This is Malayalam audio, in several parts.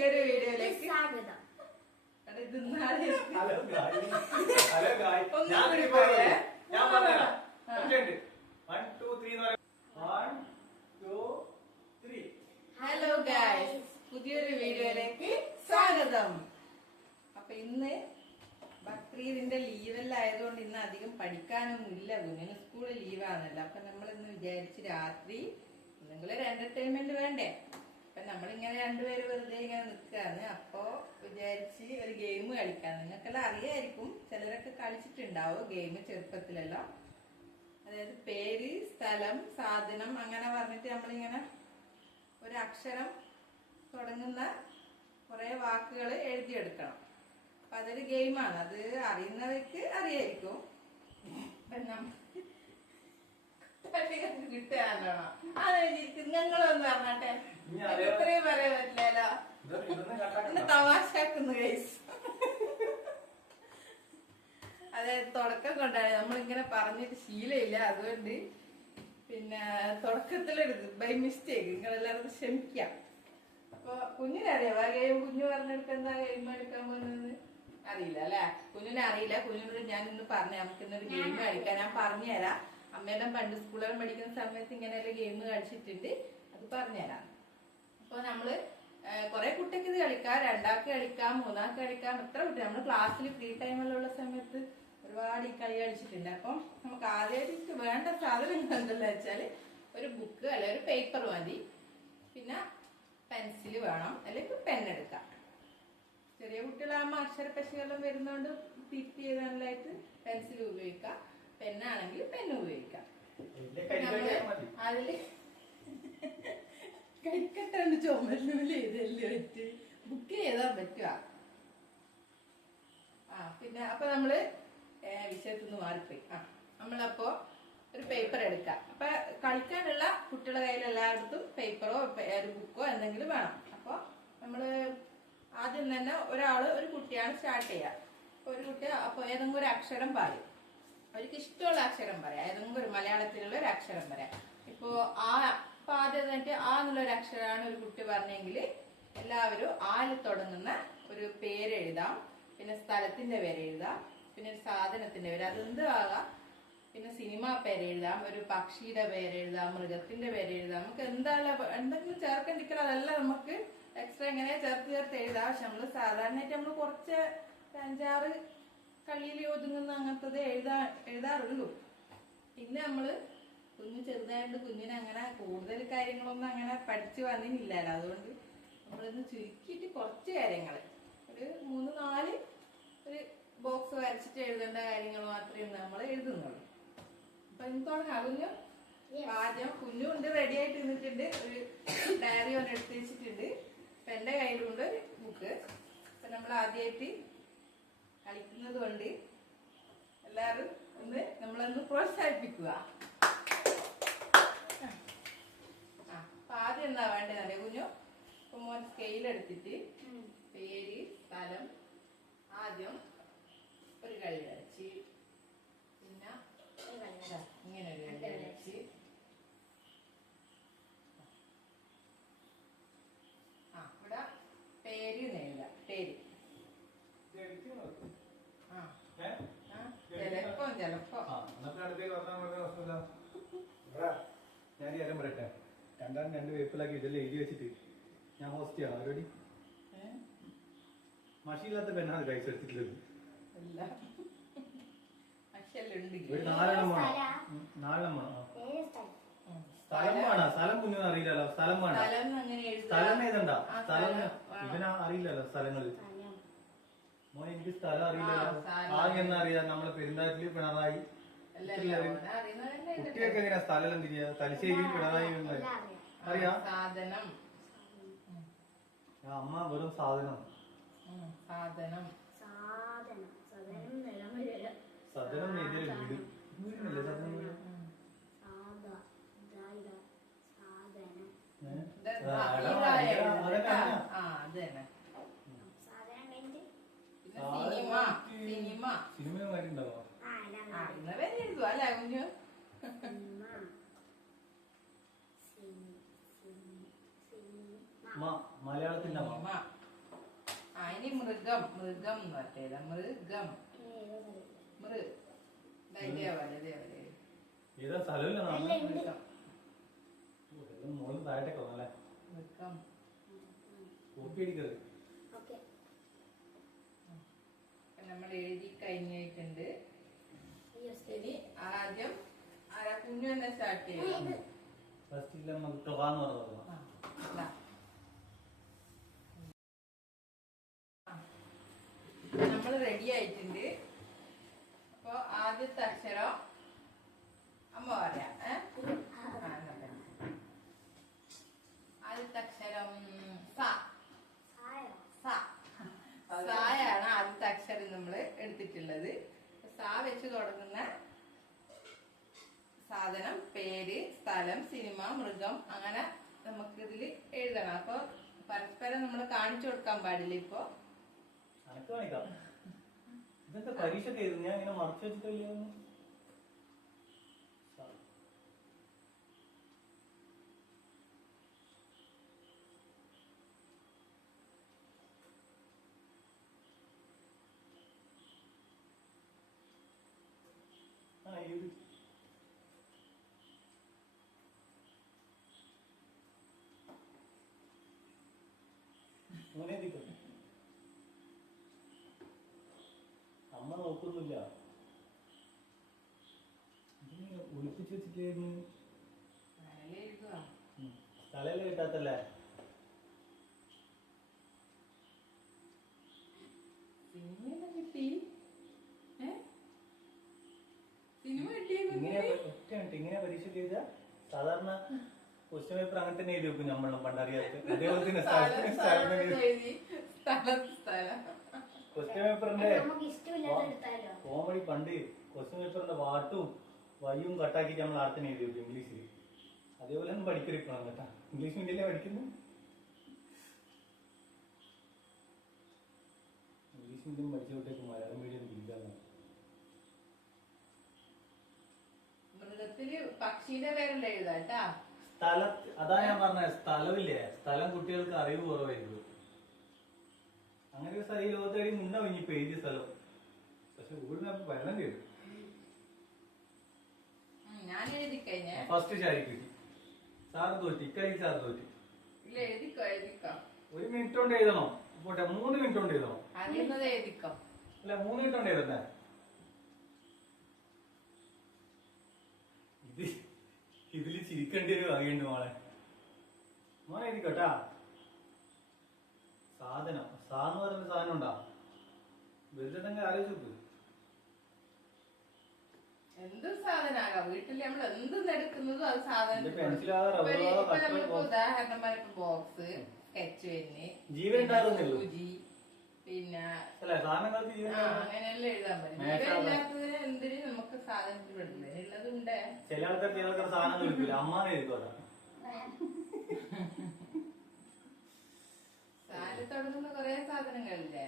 പുതിയൊരു വീഡിയോയിലേക്ക് സ്വാഗതം. ഹലോ ഗായ്സ്, പുതിയൊരു വീഡിയോയിലേക്ക് സ്വാഗതം. അപ്പൊ ഇന്ന് ബക്രീദിന്റെ ലീവെല്ലാം ആയതുകൊണ്ട് ഇന്ന് അധികം പഠിക്കാനൊന്നും ഇല്ല. കുഞ്ഞിന് സ്കൂള് ലീവാണല്ലോ. അപ്പൊ നമ്മൾ ഇന്ന് വിചാരിച്ച് രാത്രി എന്തെങ്കിലും ഒരു എന്റർടൈൻമെന്റ് വേണ്ടേ. അപ്പൊ നമ്മളിങ്ങനെ രണ്ടുപേര് വെറുതെ ഇങ്ങനെ നിൽക്കാന്ന്. അപ്പൊ വിചാരിച്ച് ഒരു ഗെയിം കളിക്കാം. നിങ്ങൾക്കെല്ലാം അറിയായിരിക്കും, ചിലരൊക്കെ കളിച്ചിട്ടുണ്ടാവും ഗെയിം ചെറുപ്പത്തിലെല്ലാം. അതായത് പേര്, സ്ഥലം, സാധനം അങ്ങനെ പറഞ്ഞിട്ട് നമ്മളിങ്ങനെ ഒരു അക്ഷരം തുടങ്ങുന്ന കുറെ വാക്കുകൾ എഴുതിയെടുക്കണം. അപ്പൊ അതൊരു ഗെയിമാണ്. അത് അറിയുന്നവർക്ക് അറിയായിരിക്കും. കിട്ടാനോ നിങ്ങളൊന്ന് പറഞ്ഞട്ടെ, ഇത്രയും പറയാൻ പറ്റില്ലല്ലോ. എന്നെ തമാശാക്കുന്നു ഗൈസ്. അതായത് തുടക്കം കൊണ്ടാണ് നമ്മളിങ്ങനെ പറഞ്ഞിട്ട് ശീലമില്ല. അതുകൊണ്ട് പിന്നെ തുടക്കത്തിലെടുത്ത് ബൈ മിസ്റ്റേക്ക് നിങ്ങളെല്ലാവരും ക്ഷമിക്കാം. അപ്പൊ കുഞ്ഞിനറിയാം ആ ഗെയിം? കുഞ്ഞു പറഞ്ഞെടുക്കാൻ എന്താ ഗെയിം എടുക്കാൻ പോകുന്നത് അറിയില്ല അല്ലെ? കുഞ്ഞിനെ അറിയില്ല. കുഞ്ഞിനോട് ഞാൻ ഇന്ന് പറഞ്ഞു നമുക്ക് ഇന്നൊരു ഗെയിം കളിക്കാൻ. ഞാൻ പറഞ്ഞുതരാം. അമ്മയെല്ലാം പണ്ട് സ്കൂളിൽ പഠിക്കുന്ന സമയത്ത് ഇങ്ങനെയുള്ള ഗെയിം കളിച്ചിട്ടുണ്ട്, അത് പറഞ്ഞുതരാം. അപ്പൊ നമ്മള് കുറെ കുട്ടിക്ക് ഇത് കളിക്കാം, രണ്ടാൾക്ക് കളിക്കാം, മൂന്നാൾക്ക് കളിക്കാം, എത്ര കുട്ടി. നമ്മള് ക്ലാസ്സിൽ ഫ്രീ ടൈമിലുള്ള സമയത്ത് ഒരുപാട് ഈ കളി കളിച്ചിട്ടുണ്ട്. അപ്പം നമുക്ക് ആദ്യമായിട്ട് വേണ്ട സാധനങ്ങൾ എന്തെല്ലാം വെച്ചാല് ഒരു ബുക്ക് അല്ലെ ഒരു പേപ്പർ മതി, പിന്നെ പെൻസിൽ വേണം, അല്ലെങ്കിൽ പെണ്ണെടുക്കാം. ചെറിയ കുട്ടികളാകുമ്പോൾ അക്ഷരപ്പശികളെല്ലാം വരുന്നോണ്ട് തിരുത്തി എഴുതാനായിട്ട് പെൻസിൽ ഉപയോഗിക്കാം, പെണ്ണാണെങ്കിൽ പെണ്ണ് ഉപയോഗിക്കാം. അതില് കരിക്കട്ടുണ്ട് ചുമലിനൂല് ഇതെല്ലാം വെച്ച് ബുക്ക് ചെയ്താൻ പറ്റുക. പിന്നെ അപ്പൊ നമ്മള് വിഷയത്തിന്ന് മാറിപ്പോയി. നമ്മളപ്പോ ഒരു പേപ്പർ എടുക്കാം. അപ്പൊ കളിക്കാനുള്ള കുട്ടികളുടെ കയ്യിൽ എല്ലായിടത്തും പേപ്പറോ ഒരു ബുക്കോ എന്തെങ്കിലും വേണം. അപ്പൊ നമ്മള് ആദ്യം തന്നെ ഒരു കുട്ടിയാണ് സ്റ്റാർട്ട് ചെയ്യുക. അപ്പൊ ഒരു കുട്ടി അപ്പൊ ഏതെങ്കിലും ഒരു അക്ഷരം പറയും. അവർക്ക് ഇഷ്ടമുള്ള അക്ഷരം പറയാം, ഏതെങ്കിലും ഒരു മലയാളത്തിലുള്ള ഒരു അക്ഷരം പറയാം. ഇപ്പോ അപ്പൊ ആദ്യം തന്നെ ആ എന്നുള്ളൊരു അക്ഷരമാണ് ഒരു കുട്ടി പറഞ്ഞെങ്കിൽ എല്ലാവരും ആല് തുടങ്ങുന്ന ഒരു പേര് എഴുതാം, പിന്നെ സ്ഥലത്തിന്റെ പേര് എഴുതാം, പിന്നെ ഒരു സാധനത്തിന്റെ പേര് അതെന്ത് ആകാം, പിന്നെ സിനിമ പേര് എഴുതാം, ഒരു പക്ഷിയുടെ പേര് എഴുതാം, മൃഗത്തിന്റെ പേര് എഴുതാം. നമുക്ക് എന്തെങ്കിലും ചേർക്കണ്ടിരിക്കണം, അതെല്ലാം നമുക്ക് എക്സ്ട്രാ ഇങ്ങനെ ചേർത്ത് എഴുതാം. പക്ഷെ നമ്മള് സാധാരണയായിട്ട് നമ്മള് കുറച്ച് 5-6 കളിയിൽ ഒതുങ്ങുന്ന അങ്ങനത്തത് എഴുതാറുള്ളൂ. പിന്നെ നമ്മള് കുഞ്ഞ് ചെറുതായിട്ട് കുഞ്ഞിനെ അങ്ങനെ കൂടുതൽ കാര്യങ്ങളൊന്നും അങ്ങനെ പഠിച്ചു വന്നിട്ടില്ലല്ലോ. അതുകൊണ്ട് നമ്മളിന്ന് ചുരുക്കിയിട്ട് കുറച്ച് കാര്യങ്ങള് ഒരു 3-4 ഒരു ബോക്സ് വരച്ചിട്ട് എഴുതേണ്ട കാര്യങ്ങൾ മാത്രമേ നമ്മൾ എഴുതുന്നുള്ളൂ. അപ്പൊ ഇന്ന് തുടങ്ങാം. കുഞ്ഞു ആദ്യം കുഞ്ഞു കൊണ്ട് റെഡി ആയിട്ട് നിന്നിട്ടുണ്ട്. ഒരു ഡയറി ഒന്ന് എടുത്ത് വെച്ചിട്ടുണ്ട്. അപ്പൊ എന്റെ കയ്യിലുണ്ട് ഒരു ബുക്ക്. അപ്പൊ നമ്മൾ ആദ്യമായിട്ട് കളിക്കുന്നത് കൊണ്ട് എല്ലാവരും നമ്മളൊന്ന് പ്രോത്സാഹിപ്പിക്കുക. അപ്പൊ ആദ്യം എന്താ വേണ്ടതല്ലേ കുഞ്ഞു? ഇപ്പൊ മോൻ സ്കെയിൽ എടുത്തിട്ട് പേര്, സ്ഥലം ആദ്യം ഒരു കളി വരച്ച്, പിന്നെ ഇങ്ങനെ ഒരു കളി വരച്ച്, ഇവിടെ പേര് നേരില്ല. പേര് ഞാൻ ഈ പറയട്ടെ, രണ്ടാം 2 പേപ്പറിലാക്കി ഇതെല്ലാം എഴുതി വെച്ചിട്ട് ഞാൻ ഹോസ്റ്റ് ചെയ്യാം. അവരോടി മഷിയില്ലാത്ത പെണ്ണാണ് കഴിച്ചെടുത്തിട്ടുള്ളത്. ഒരു 4 എണ്ണം വേണം. 4 എണ്ണം വേണം. സ്ഥലം വേണം. സ്ഥലം കുഞ്ഞു അറിയില്ലല്ലോ. സ്ഥലം വേണം. സ്ഥലം ഏതണ്ട? സ്ഥലം ഇവന് അറിയില്ലല്ലോ സ്ഥലങ്ങള്. മോനെ എനിക്ക് സ്ഥലം അറിയില്ലല്ലോ. ആകെ എന്നാ അറിയാം നമ്മളെ പെരുന്താറ്റില് പിണറായി. കുട്ടിയൊക്കെ എങ്ങനെയാ സ്ഥലം എല്ലാം തിരിയാ? തലശ്ശേരി പിണറായി അറിയാം. അമ്മ വെറും സാധനം. സദനം നെയ്തല് വീട്. വീടിനല്ലേ സദനം? സിനിമ കാര്യണ്ടാവോ? അല്ലേ കുഞ്ഞു? മലയാളത്തിന്റെ ഇനി മൃഗം മൃഗം എന്ന് പറഞ്ഞത് മൃഗം ഇതേപോലെ ഏതാ സ്ഥലമില്ല മൃഗം മോള് താഴേക്ക് വന്നല്ലേ മൃഗം കോപ്പി അടിക്കരുത്. നമ്മൾ എഴുതി കഴിഞ്ഞിട്ടുണ്ട്. ഇനി ആദ്യം കുഞ്ഞു തന്നെ സ്റ്റാർട്ട് ചെയ്യാം. ഫസ്റ്റ് ഇല്ല നമുക്ക് ടൊകാന്ന് പറഞ്ഞത് നമ്മൾ റെഡി ആയിട്ടുണ്ട്. അപ്പൊ ആദ്യത്തെ അക്ഷരം അമ്മ പറയാം. ആദ്യത്തെ അക്ഷരം സായാണ് ആദ്യത്തെ അക്ഷരം നമ്മൾ എടുത്തിട്ടുള്ളത്. സാ വെച്ച് തുടങ്ങുന്ന സാധനം, പേര്, സ്ഥലം, സിനിമ, മൃഗം, അങ്ങനെ നമുക്ക് ഇതിൽ എഴുതണം. അപ്പൊ പരസ്പരം നമ്മൾ കാണിച്ചു കൊടുക്കാൻ പാടില്ല. ഇപ്പൊ ഇതൊക്കെ പരീക്ഷ ഞാൻ ഇങ്ങനെ മറച്ചു വെച്ചിട്ടില്ല. അമ്മ നോക്കുന്നില്ല, ഒളിപ്പിച്ച് വെച്ചിട്ടായിരുന്നു. തലയില് കിട്ടാത്തല്ലേ? ഇങ്ങനെ പരീക്ഷ ചെയ്ത സാധാരണ ക്വസ്റ്റ്യൻ പേപ്പർ അങ്ങനെ തന്നെ എഴുതി വെക്കും നമ്മളെ പണ്ടറിയാത്ത. അതേപോലെ തന്നെ ക്വസ്റ്റ്യൻ പേപ്പറിന്റെ കോമഡി പണ്ട് ക്വസ്റ്റ്യൻ പേപ്പറിന്റെ വാട്ടും വയ്യും കട്ടാക്കിട്ട് നമ്മൾ ആർത്തന്നെ എഴുതി വെക്കും ഇംഗ്ലീഷിൽ. അതേപോലെ തന്നെ പഠിക്കണം കേട്ടാ. ഇംഗ്ലീഷ് മീഡിയല്ലേ പഠിക്കുന്നു. ഇംഗ്ലീഷ് മീഡിയം പഠിച്ചോട്ടേക്ക് മലയാളം മീഡിയം പിടിക്കാന്ന്. മൃഗത്തില് പക്ഷീന്റെ പേരല്ല എഴുതാട്ടാ. അതാ ഞാൻ പറഞ്ഞ സ്ഥലമില്ലേ, സ്ഥലം കുട്ടികൾക്ക് അറിവ് കുറവായിരിക്കും. അങ്ങനെ ഒരു സ്ഥലം ഈ ലോകത്തേക്ക് മുന്നേ ഇനിയിപ്പോ എഴുതിയ സ്ഥലം. പക്ഷെ ഗൂഗിൾ മാപ്പ് വരണം ചെയ്തു. ഫസ്റ്റ് ചാരി കിട്ടി. സാറ് തോറ്റി, ഇക്കരി സാർ തോറ്റി. 1 മിനിറ്റ് കൊണ്ട് എഴുതണോ? പോട്ടെ, 3 മിനിറ്റ് കൊണ്ട് എഴുതണോ? അല്ല, 3 മിനിറ്റ് കൊണ്ട് എഴുതണ്ടേ? ഇതില് ചിരിക്കേണ്ടി ഒരു വകയുണ്ട് മോളെ. മോനെ എഴുതിക്കോട്ടാ. സാധനം, സാന്ന് പറയുന്ന സാധനം ഉണ്ടാ? വെറുതെ തന്നെ ആലോചിച്ചു. എന്തും സാധനമാകാം. വീട്ടിൽ നമ്മൾ എന്തും എടുക്കുന്നതും അത് സാധനം. ഉദാഹരണം ബോക്സ്, സ്കെച്ച് പെന്ന്, സൂചി, പിന്നെ അങ്ങനെയെല്ലാം എഴുതാൻ പറ്റും. ഇല്ലാത്തതിന് എന്തിന് നമുക്ക് സാധനത്തിൽ പെടുന്നത് ഉള്ളതുണ്ട്. ചില ആൾക്കാർ സാധനം എടുക്കില്ല, അമ്മാനെ എഴുതിക്കോട്ടെ. സാല് തുടങ്ങുന്ന കൊറേ സാധനങ്ങളില്ലേ?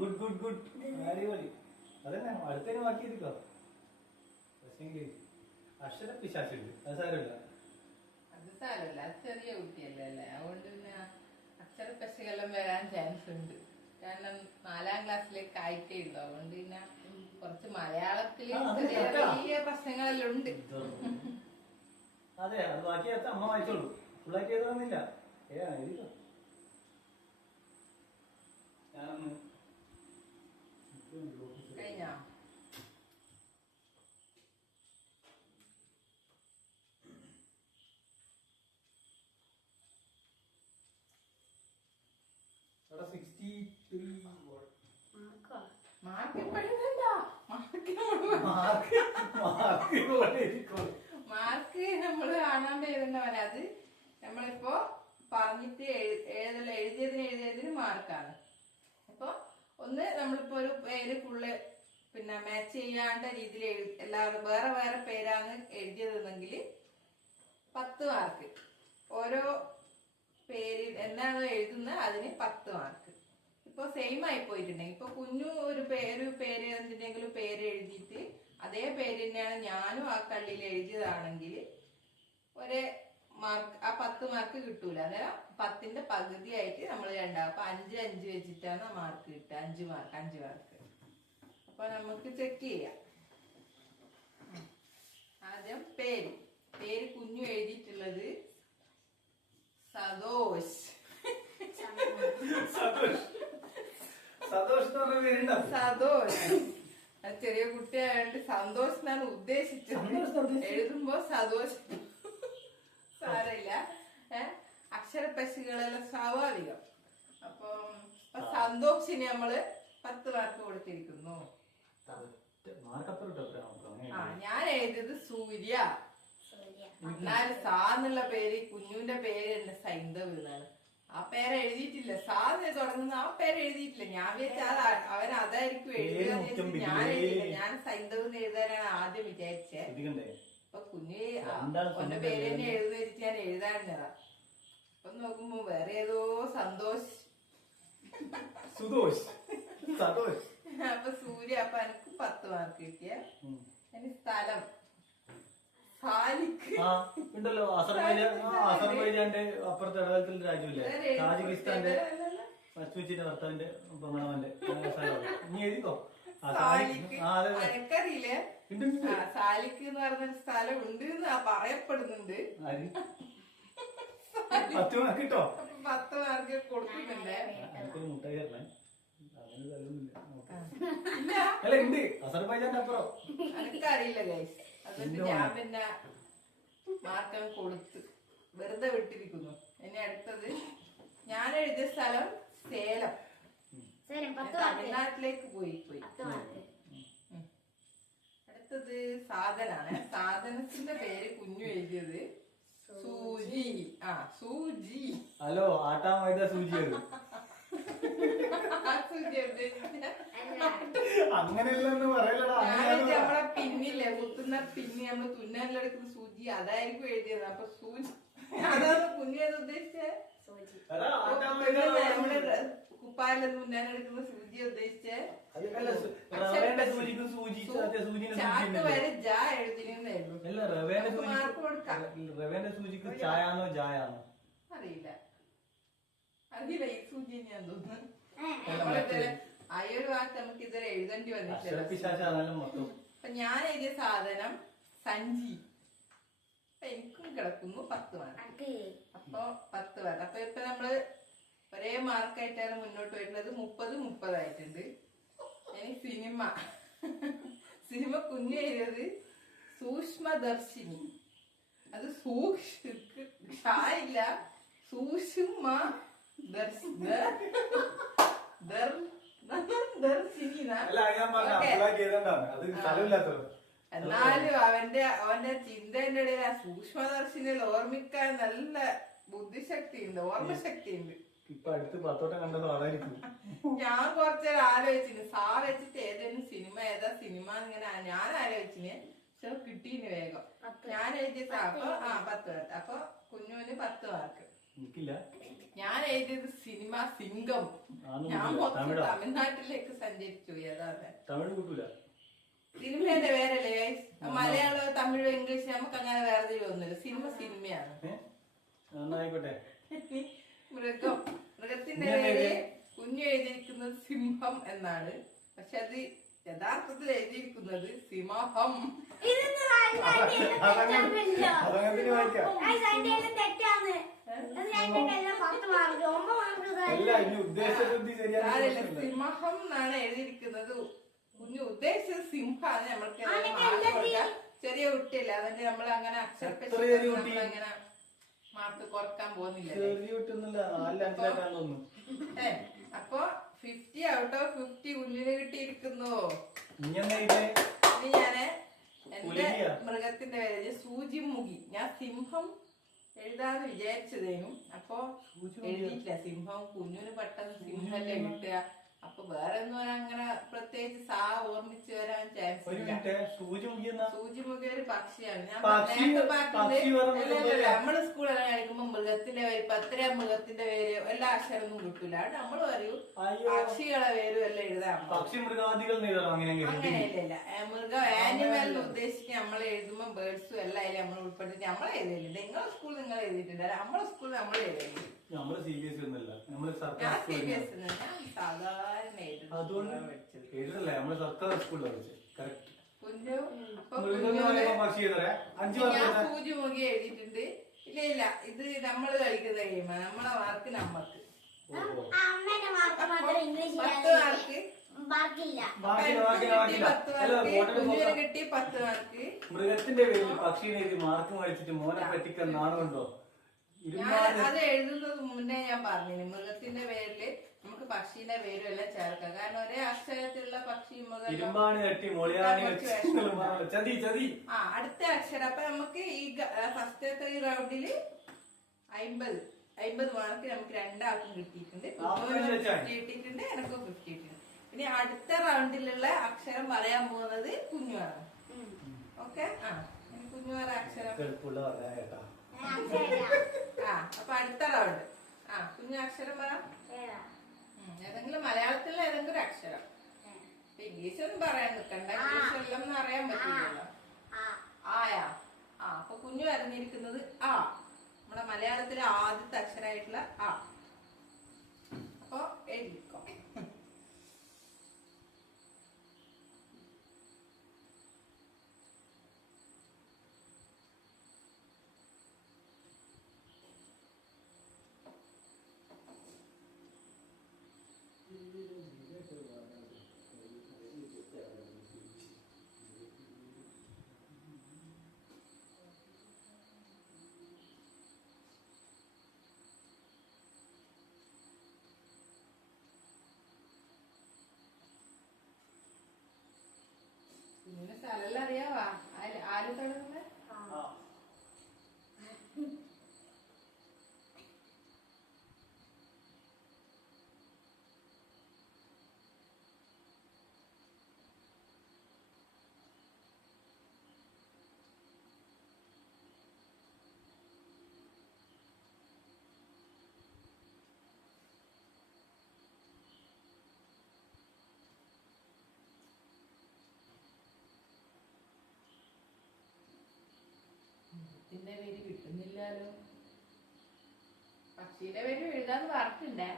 ഗുഡ് ഗുഡ് ഗുഡ്, അടിപൊളി. അതന്നെ അടുത്തതിന് മാറ്റി എഴുതിക്കോ. പക്ഷേ അക്ഷര പിശാച്ചുണ്ട്, അത് സാരമില്ല. അത് സാരമില്ല, അത് ചെറിയ കുട്ടിയല്ലേ അല്ലേ? അതുകൊണ്ട് പിന്നെ അക്ഷര പെശകെല്ലാം വരാൻ ചാൻസ് ഉണ്ട്. കാരണം 4ാം ക്ലാസ്സിലേക്ക് ആയിട്ടേ ഉള്ളൂ. അതുകൊണ്ട് പിന്നെ കുറച്ച് മലയാളത്തില് ചെറിയ പ്രശ്നങ്ങളെല്ലാം ഉണ്ട്. അതെ, അത് ബാക്കി അമ്മ വായിച്ചോളൂ. ഫുള്ളാക്കി എഴുതണമെന്നില്ല. എഴുതിക്കോ. കഴിഞ്ഞോ? മാർക്ക് നമ്മള് കാണാണ്ട് എഴുതുന്നവരെ അത് നമ്മളിപ്പോ പറഞ്ഞിട്ട് എഴുതിയതിന് മാർക്കാണ്. അപ്പൊ ഒന്ന് നമ്മളിപ്പോ ഒരു പേര് ഫുള്ള് പിന്നെ മാച്ച് ചെയ്യാണ്ട രീതിയിൽ എല്ലാവരും വേറെ വേറെ പേരാണ് എഴുതിയതെങ്കിൽ 10 മാർക്ക്. ഓരോ പേര് എന്താണോ എഴുതുന്നത് അതിന് 10 മാർക്ക്. ഇപ്പൊ സെയിം ആയി പോയിട്ടുണ്ടെങ്കിൽ, ഇപ്പൊ കുഞ്ഞു ഒരു പേര് എന്തിനെങ്കിലും പേര് എഴുതിയിട്ട് അതേ പേര് തന്നെയാണ് ഞാനും ആ കള്ളിയിൽ എഴുതിയതാണെങ്കിൽ ഒരു മാർക്ക്, ആ 10 മാർക്ക് കിട്ടൂല. അന്നേരം 10ന്റെ പകുതിയായിട്ട് നമ്മൾ രണ്ടാവും. അപ്പൊ 5 5 വെച്ചിട്ടാണ് മാർക്ക് കിട്ടുക. 5 മാർക്ക്. അപ്പൊ നമുക്ക് ചെക്ക് ചെയ്യാം. ആദ്യം പേര് കുഞ്ഞു എഴുതിയിട്ടുള്ളത് സതോഷ്. സതോഷ് അത് ചെറിയ കുട്ടിയായോണ്ട് സന്തോഷ് എന്നാണ് ഉദ്ദേശിച്ചത്. എഴുതുമ്പോ സതോഷ് സാരമില്ല. അക്ഷരപ്പശികളെല്ലാം സ്വാഭാവികം. അപ്പൊ സന്തോഷിന് നമ്മള് 10 മാർക്ക് കൊടുത്തിരിക്കുന്നു. ഞാൻ എഴുതിയത് സൂര്യ. എന്നാലും സാന്നുള്ള പേര് കുഞ്ഞുവിന്റെ പേര് തന്നെ സൈന്ധവ് എന്നാണ്. ആ പേര് എഴുതിയിട്ടില്ല. സാന്ന് തുടങ്ങുന്ന ആ പേര് എഴുതിയിട്ടില്ല. ഞാൻ വിചാരിച്ച അവൻ അതായിരിക്കും എഴുതുക. ഞാൻ എഴുതിയില്ല. ഞാൻ സൈന്ധവ് എഴുതാനാണ് ആദ്യം വിചാരിച്ചത്. അപ്പൊ കുഞ്ഞ് അവന്റെ പേര് തന്നെ എഴുതുന്ന വെച്ചിട്ട് ഞാൻ എഴുതാഞ്ഞതാ. അപ്പൊ നോക്കുമ്പോ വേറെ ഏതോ സന്തോഷ് അപ്പൊ സൂര്യ. അപ്പൊ എനിക്ക് 10 മാർക്ക് കിട്ടിയ. ഇനി സ്ഥലം ഉണ്ടല്ലോ, അസർബൈജാന്റെ അപ്പുറത്തെ ഇടവലത്തിൽ രാജ്യമില്ലേ, താജിക്കിസ്ഥാന്റെ മച്ചുവിച്ചിന്റെ ഭർത്താവിന്റെ പെങ്ങളവന്റെ നീ എഴുതിക്കോ. എനിക്കറിയില്ലേ സാലിക്ക് എന്ന് പറഞ്ഞൊരു സ്ഥലം ഉണ്ട് എന്ന് പറയപ്പെടുന്നുണ്ട്. 10 മാർക്ക് കിട്ടോ? 10 മാർക്ക് കൊടുക്കുന്നുണ്ട്. മുട്ടായി തരണേ. അല്ല ഉണ്ട് അസർബൈജാന്റെ അപ്പുറം. എനിക്കറിയില്ല ഗൈസ്. എന്നിട്ട് ഞാൻ പിന്നെ മാർക്കം കൊടുത്ത് വെറുതെ വിട്ടിരിക്കുന്നു. ഇനി അടുത്തത് ഞാൻ എഴുതിയ സ്ഥലം സേലം. തമിഴ്നാട്ടിലേക്ക് പോയി. അടുത്തത് സാധനാണ്. സാധനത്തിന്റെ പേര് കുഞ്ഞു എഴുതിയത് സൂചി. സൂചി. ഹലോ ആട്ടാ മൈദ സൂചി. അങ്ങനെയല്ലെന്ന് പറയലടാ. നമ്മളെ പിന്നില്ലേ കുത്തുന്ന പിന്നി നമ്മള് തുന്നാനിലെടുക്കുന്ന സൂചി അതായിരിക്കും എഴുതിയത്. അപ്പൊ സൂചി അതാണ് കുഞ്ഞേത് ഉദ്ദേശിച്ചത്. നമ്മുടെ കുപ്പായിലെ തുന്നാനെടുക്കുന്ന സൂചി ഉദ്ദേശിച്ചത്. ചാക്ക് വരെ ജാ എഴുതിനായിരുന്നു. മാർക്ക് കൊടുക്കാം. അറിയില്ല ഈ സൂചി തന്നെയാന്ന് തോന്നുന്നു. അയ്യൊരു വാക്ക് നമുക്ക് ഇതുവരെ എഴുതേണ്ടി വന്നിട്ടില്ല. അപ്പൊ ഞാൻ എഴുതിയ സാധനം സഞ്ചി. അപ്പൊ എനിക്കും കിടക്കുന്നു 10 മാർക്ക്. അപ്പൊ 10 മാർക്ക്. അപ്പൊ ഇപ്പൊ നമ്മള് ഒരേ മാർക്കായിട്ടാണ് മുന്നോട്ട് പോയിട്ടുള്ളത്. 30 ആയിട്ടുണ്ട്. ഇനി സിനിമ കുഞ്ഞു എഴുതിയത് സൂക്ഷ്മദർശിനി. അത് ഇല്ല സൂക്ഷ്മ എന്നാലും അവന്റെ ചിന്തന്റെ ഇടയിൽ ആ സൂക്ഷ്മദർശിനിയിൽ ഓർമ്മിക്കാൻ നല്ല ബുദ്ധിശക്തി ഉണ്ട്, ഓർമ്മശക്തി ഉണ്ട്. ഇപ്പൊ അടുത്ത് 10 കണ്ടതോ അതായിരിക്കും. ഞാൻ കുറച്ചേരം ആലോചിച്ചിന് സാ വെച്ചിട്ട് ഏതേലും ഏതാ സിനിമ ഇങ്ങനെ ഞാൻ ആലോചിച്ചിന്. പക്ഷെ കിട്ടീന് വേഗം. ഞാൻ എഴുതിയ അപ്പൊ 10 മാർക്ക്. അപ്പൊ കുഞ്ഞുവിന് 10 മാർക്ക്. ഞാൻ എഴുതിയത് സിനിമ സിംഗം. ഞാൻ മൊത്തം തമിഴ്നാട്ടിലേക്ക് സഞ്ചരിച്ചു പോയി. അതാണ് സിനിമേന്റെ പേരല്ലേ മലയാളം തമിഴ് ഇംഗ്ലീഷ് നമുക്ക് അങ്ങനെ വേറെ ഒന്നുമില്ല. സിനിമയാണ്. മൃഗത്തിന്റെ പേര് കുഞ്ഞു എഴുതിയിരിക്കുന്നത് സിംഹം എന്നാണ്. പക്ഷെ അത് യഥാർത്ഥത്തിൽ എഴുതിയിരിക്കുന്നത് സിംഹം. സിംഹം എന്നാണ് എഴുതിയിരിക്കുന്നത്. കുഞ്ഞു ഉദ്ദേശിച്ചത് സിംഹാണ്. നമ്മൾക്ക് ചെറിയ കുട്ടിയല്ല, അതുകൊണ്ട് നമ്മൾ അങ്ങനെ നമ്മളങ്ങനെ മാർക്ക് കുറക്കാൻ പോകുന്നില്ല. അപ്പൊ 50 ഔട്ട് ഓഫ് 50 കുഞ്ഞിന് കിട്ടിയിരിക്കുന്നു. ഇനി ഞാന് എന്റെ മൃഗത്തിന്റെ പേര് സൂചിമുഖി. ഞാൻ സിംഹം എഴുതാന്ന് വിചാരിച്ചതേനും. അപ്പൊ എഴുതിയിട്ടില്ല സിംഹം. കുഞ്ഞിന് പെട്ടെന്ന് സിംഹല്ലേ കിട്ടുക. അപ്പൊ വേറെ ഒന്നും അങ്ങനെ പ്രത്യേകിച്ച് സാ ഓർമ്മിച്ച് വരാൻ ചാൻസ് ഇല്ല. സൂചിമുഖി ഒരു പക്ഷിയാണ്. ഞാൻ നമ്മള് സ്കൂളെല്ലാം കഴിക്കുമ്പോ മൃഗത്തിന്റെ പേര് 10 മൃഗത്തിന്റെ പേര് എല്ലാ അക്ഷരമൊന്നും കിട്ടൂല. അത് നമ്മള് പറയൂ പക്ഷികളെ പേരും എല്ലാം എഴുതാം. പക്ഷി മൃഗാദികൾ അങ്ങനെയല്ല. മൃഗം ആനിമൽ ഉദ്ദേശിച്ച് നമ്മൾ എഴുതുമ്പോൾ ബേർഡ്സും എല്ലാം അതിൽ നമ്മൾ ഉൾപ്പെടുത്തി നമ്മൾ എഴുതിയില്ല. നിങ്ങളെ സ്കൂളിൽ നിങ്ങൾ എഴുതിയിട്ടില്ല, നമ്മളെ സ്കൂളിൽ നമ്മൾ എഴുതിയില്ല. നമ്മള് CBSE ഒന്നുമല്ല, നമ്മള് സർക്കാർ ഞാൻ സ്കൂളിൽ CBSE ഞാൻ സാധാരണ അതുകൊണ്ട് എഴുതല്ലേ, നമ്മള് സർക്കാർ സ്കൂളിൽ പഠിച്ചത്. കറക്റ്റ്. കുഞ്ഞു അപ്പൊ പക്ഷി എഴുതറേ 5 ഞാൻ മാർക്ക്. സൂചി മുഖി എഴുതിയിട്ടുണ്ട്. ഇല്ല ഇല്ല, ഇത് നമ്മൾ കളിക്കുന്ന ഗെയിമാണ്. നമ്മളെ മാർക്ക് നമ്മക്ക് 10 മാർക്ക് കുഞ്ഞിന് കിട്ടി 10 മാർക്ക്. മൃഗത്തിന്റെ പേരിൽ പക്ഷീനെ എഴുതി മാർക്ക് മേടിച്ചിട്ട് മോനെ പറ്റിക്കാൻ നാണുണ്ടോ? ഞാൻ അത് എഴുതുന്നത് മുന്നേ ഞാൻ പറഞ്ഞിന്, മൃഗത്തിന്റെ പേരില് നമുക്ക് പക്ഷീന്റെ പേരും എല്ലാം ചേർക്കാം. കാരണം ഒരേ അക്ഷരത്തിലുള്ള പക്ഷി മൃഗം ഇരുമ്പാണ് കട്ടി മൊളിയാണി ചതി ചതി. അടുത്ത അക്ഷരം. അപ്പൊ നമുക്ക് ഈ ഫസ്റ്റത്തെ ഈ റൗണ്ടില് 50 മാർക്ക് നമുക്ക് രണ്ടാൾക്കും കിട്ടിയിട്ടുണ്ട്. കിട്ടിയിട്ടുണ്ട്, എനക്കും കിട്ടിയിട്ടുണ്ട്. ഇനി അടുത്ത റൗണ്ടിലുള്ള അക്ഷരം പറയാൻ പോകുന്നത് കുഞ്ഞുവാണ്. ഓക്കെ. കുഞ്ഞുവാറ അക്ഷരം. അപ്പൊ അടുത്ത റൗണ്ട്. കുഞ്ഞു അക്ഷരം പറ. ഏതെങ്കിലും മലയാളത്തിലുള്ള ഏതെങ്കിലും ഒരു അക്ഷരം. ഇംഗ്ലീഷ് ഒന്നും പറയാൻ നിൽക്കണ്ട, ഇംഗ്ലീഷ് എല്ലാം ഒന്നും അറിയാൻ പറ്റില്ലല്ലോ. ആയാ. അപ്പൊ കുഞ്ഞു വരഞ്ഞിരിക്കുന്നത് ആ, നമ്മുടെ മലയാളത്തിലെ ആദ്യത്തെ അക്ഷരമായിട്ടുള്ള ആ. അപ്പൊ എഴുതിക്കോ. കുഞ്ഞിന് സ്ഥലം അറിയാവാ? ആര് തുടങ്ങുന്നത്? പക്ഷിന്റെ പേര് കിട്ടുന്നില്ലല്ലോ. പക്ഷിയുടെ പേര് എഴുതാന്ന് പറഞ്ഞിട്ടുണ്ടേ.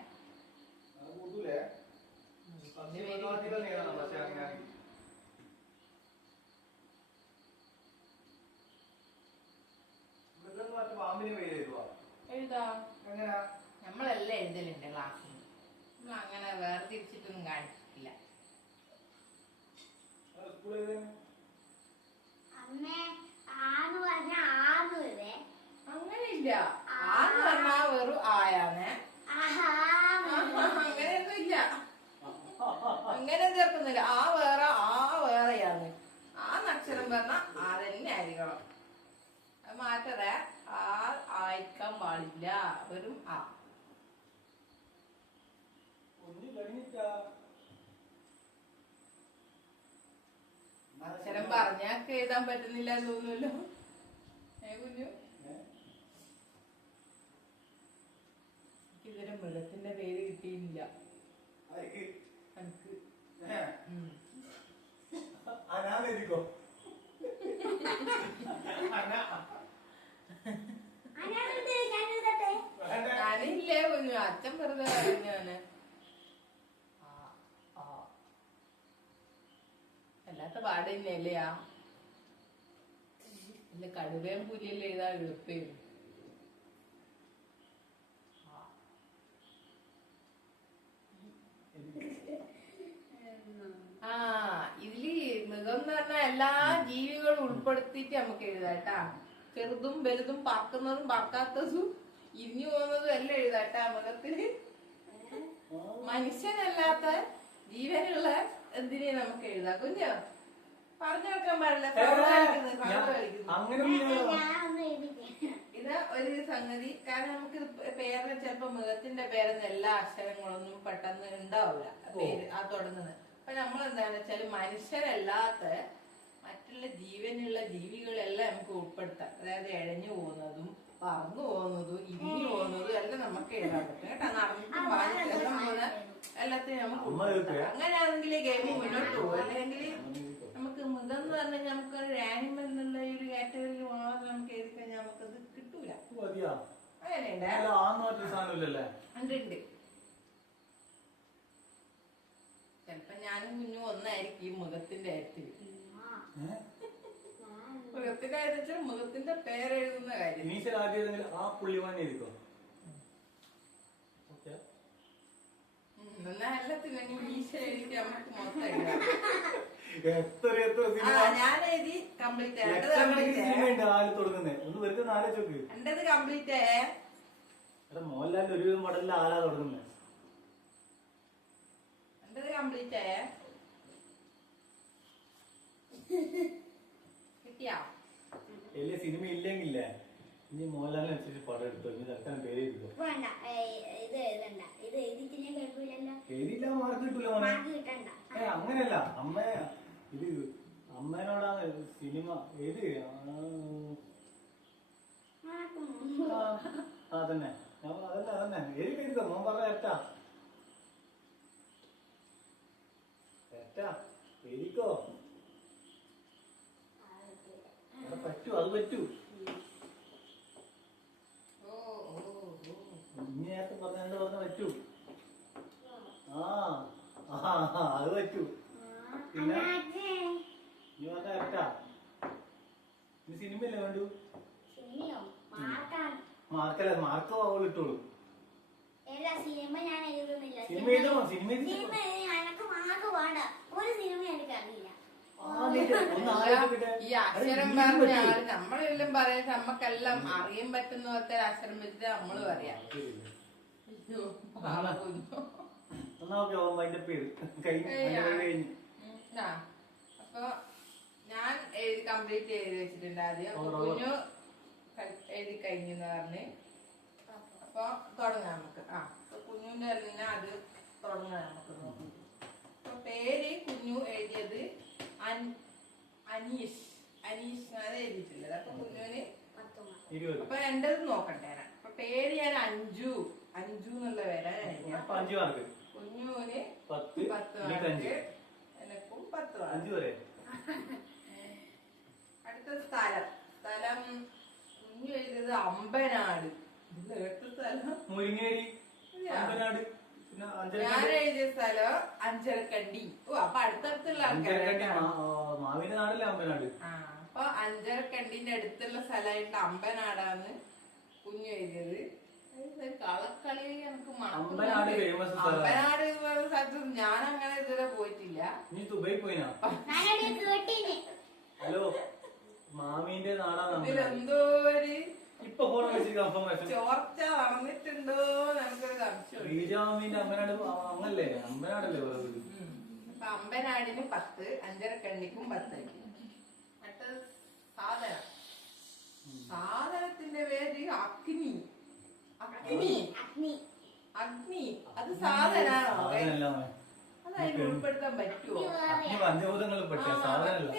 എഴുതാ നമ്മളെല്ലാം എഴുതലുണ്ട് ക്ലാസ്സിൽ. നമ്മൾ അങ്ങനെ വേർതിരിച്ചിട്ടൊന്നും കാണിച്ചിട്ടില്ല. അങ്ങനെയില്ല. ആന്ന് പറഞ്ഞാ വെറും ആയാന്ന്. അങ്ങനെയൊന്നും ഇല്ല, അങ്ങനെ ചേർക്കുന്നില്ല. ആ വേറെ വേറെയാന്ന്. ആ അക്ഷരം പറഞ്ഞാ ആ തന്നെ ആയിരിക്കണം. അത് മാറ്ററേ. ആ ആയിക്കാൻ പാടില്ല, വെറും ആ. അക്ഷരം പറഞ്ഞാക്ക് എഴുതാൻ പറ്റുന്നില്ല തോന്നുമല്ലോ. കുഞ്ഞു ഇതുവരെ മൃഗത്തിന്റെ പേര് കിട്ടിയില്ല. ഞാനില്ലേ കുഞ്ഞു, അച്ഛൻ വെറുതെ പറഞ്ഞാണ്. അല്ലാത്ത പാടില്ലല്ലേ. അല്ല കടുവയും പുലിയല്ലേ എഴുതാൻ എളുപ്പമായിരുന്നു. ഇതില് മൃഗം എന്ന് പറഞ്ഞാൽ എല്ലാ ജീവികളും ഉൾപ്പെടുത്തിട്ട് നമുക്ക് എഴുതാട്ടാ. ചെറുതും വലുതും പറക്കുന്നതും പറക്കാത്തതും ഇരിഞ്ഞു പോകുന്നതും എല്ലാം എഴുതാട്ടാ. മൃഗത്തില് മനുഷ്യനല്ലാത്ത ജീവനുള്ള എന്തിനെ നമുക്ക് എഴുതാം. കുഞ്ഞോ പറഞ്ഞു വെക്കാൻ പാടില്ല. ഇത് ഒരു സംഗതി. കാരണം നമുക്ക് പേരിന് ചിലപ്പോ മൃഗത്തിന്റെ പേരെന്ന് എല്ലാ അക്ഷരങ്ങളൊന്നും പെട്ടെന്ന് ഉണ്ടാവില്ല. പേര് ആ തുടങ്ങുന്നത്. അപ്പൊ നമ്മൾ എന്താണെന്ന് വെച്ചാല് മനുഷ്യരല്ലാത്ത മറ്റുള്ള ജീവനുള്ള ജീവികളെല്ലാം നമുക്ക് ഉൾപ്പെടുത്താം. അതായത് ഇഴഞ്ഞു പോകുന്നതും പറന്നു പോകുന്നതും ഇരിഞ്ഞു പോകുന്നതും എല്ലാം നമുക്ക് എഴുതാൻ പറ്റും കേട്ടോ. നടന്നിട്ടും പാലിച്ചെല്ലാം പോലെ എല്ലാത്തിനും നമുക്ക് ഉൾപ്പെടുത്താം. അങ്ങനെയാണെങ്കിൽ ഗെയിം മുന്നോട്ട് പോകും. അല്ലെങ്കിൽ നമുക്ക് മൃഗം എന്ന് പറഞ്ഞാൽ നമുക്ക് ചെയ്യണ്ടേ? ആന്ന് പറഞ്ഞ സാധനമില്ലല്ലേ? ഉണ്ട് ഉണ്ട്. ചെലപ്പോ ഞാനും കുഞ്ഞും ഒന്നായിരിക്കും ഈ മുഖത്തിന്റെ കാര്യത്തില്. മുഖത്തിന്റെ കാര്യത്തിൽ മുഖത്തിന്റെ പേരെഴുതുന്ന കാര്യം. ഇനീഷ്യൽ ആദ്യം ആ പുള്ളിമാനെ ഇരിക്കോ? എന്നാ എല്ലാത്തിനും ഈശ്വര എഴുതി നമുക്ക് മൊത്തം എഴുതാം. ഞാൻ എഴുതി കംപ്ലീറ്റ് എന്റേത് കംപ്ലീറ്റ് മോഹൻലാലിന്റെ ഒരുവിധം മോഡലിൽ ആരാ തുടങ്ങുന്നത്? എന്റേത് കംപ്ലീറ്റ് കിട്ടിയാ? വലിയ സിനിമ ഇല്ലെങ്കിലേ ഇനി മോഹൻലാലിനനുസരിച്ച് പടം എടുത്തോ. ഇനി തൽക്കാലം പേര് എഴുതിക്കോ. എഴുതിയില്ല മാർക്ക് കിട്ടൂല മോനെ. അങ്ങനെയല്ല അമ്മ ഇത് അമ്മേനോടാണ് സിനിമ ഏത് അതന്നെ അതന്നെ അതന്നെ എഴുതി എഴുതോ. മോൻ പറഞ്ഞ തെറ്റാ തെറ്റാ എഴുതിക്കോ. അവിടെ പറ്റൂ അത് പറ്റൂ. ഇനി നേരത്തെ പറഞ്ഞ പറ്റൂ. അത് പറ്റൂ. പിന്നെ നീ പറഞ്ഞ കറക്റ്റാ. ഇനി സിനിമയല്ലേ വേണ്ടു? മാർക്കല്ല മാർക്ക് അവൾ ഇട്ടോളൂ. സിനിമ എഴുതണോ? സിനിമ ഈ അക്ഷരം പറഞ്ഞ ആള് നമ്മളെല്ലാം പറയാൻ നമ്മക്കെല്ലാം അറിയാൻ പറ്റുന്ന പോലത്തെ അക്ഷരം വെച്ചിട്ട് നമ്മള് പറയാം. അപ്പൊ ഞാൻ എഴുതി കംപ്ലീറ്റ് ചെയ്ത് വെച്ചിട്ടുണ്ട് ആദ്യം. കുഞ്ഞു എഴുതി കഴിഞ്ഞെന്ന് പറഞ്ഞ്. അപ്പൊ തുടങ്ങാം നമുക്ക്. കുഞ്ഞുന്റെ തന്നെ അത് തുടങ്ങാം നമുക്ക് നോക്കി. അപ്പൊ പേര് കുഞ്ഞു എഴുതിയത് അനീഷ്. അനീഷ് അത് എഴുതിയിട്ടുള്ളത്. അപ്പൊ കുഞ്ഞുവിന് അപ്പൊ എന്റേത് നോക്കട്ടെ. അപ്പൊ പേര് ഞാൻ അഞ്ജു. അഞ്ജു എന്നുള്ള പേരാണ്. കുഞ്ഞുവിന് 10 മാർക്ക്, എനക്കും 10 മാർക്ക്. അടുത്ത സ്ഥലം. സ്ഥലം കുഞ്ഞു എഴുതിയത് അമ്പനാട്. സ്ഥലം മുരിങ്ങേരി അമ്പനാട്. ഞാൻ എഴുതിയ സ്ഥലം അഞ്ചരക്കണ്ടി. അപ്പൊ അടുത്തടുത്തുള്ള ആൾക്കാരാണ്. മാവിന്റെ നാടല്ലേ അമ്പനാട്? അപ്പൊ അഞ്ചരക്കണ്ടിന്റെ അടുത്തുള്ള സ്ഥലമായിട്ട് അമ്പനാടാണ് കുഞ്ഞു എഴുതിയത്. കളക്കളി എനിക്ക് അമ്പനാട് സ്ഥലത്ത് ഞാൻ അങ്ങനെ ഇതുവരെ പോയിട്ടില്ല. നീ ദുബായി പോയിനാ? ഹലോ മാമീന്റെ നാടാണ്. ഇതിലെന്തോ ഒരു ഇപ്പൊ ഫോൺ വെച്ചിട്ട് കൺഫർമേഷൻ ചോർച്ച നടന്നിട്ടുണ്ടോ നമുക്കൊരു സംശയം. ശ്രീജാമിന്റെ അമ്പനാട് അങ്ങനല്ലേ? അമ്പനാടല്ലേ പറയുന്നത്? അപ്പൊ അമ്പനാടിന് 10, അഞ്ചരക്കണ്ണിക്കും 10. മറ്റേ സാധനം. സാധനത്തിന്റെ പേര് അഗ്നി. അഗ്നി അഗ്നി അത് സാധനാണോ? അതായത് ഉൾപ്പെടുത്താൻ പറ്റുമോ? അഗ്നി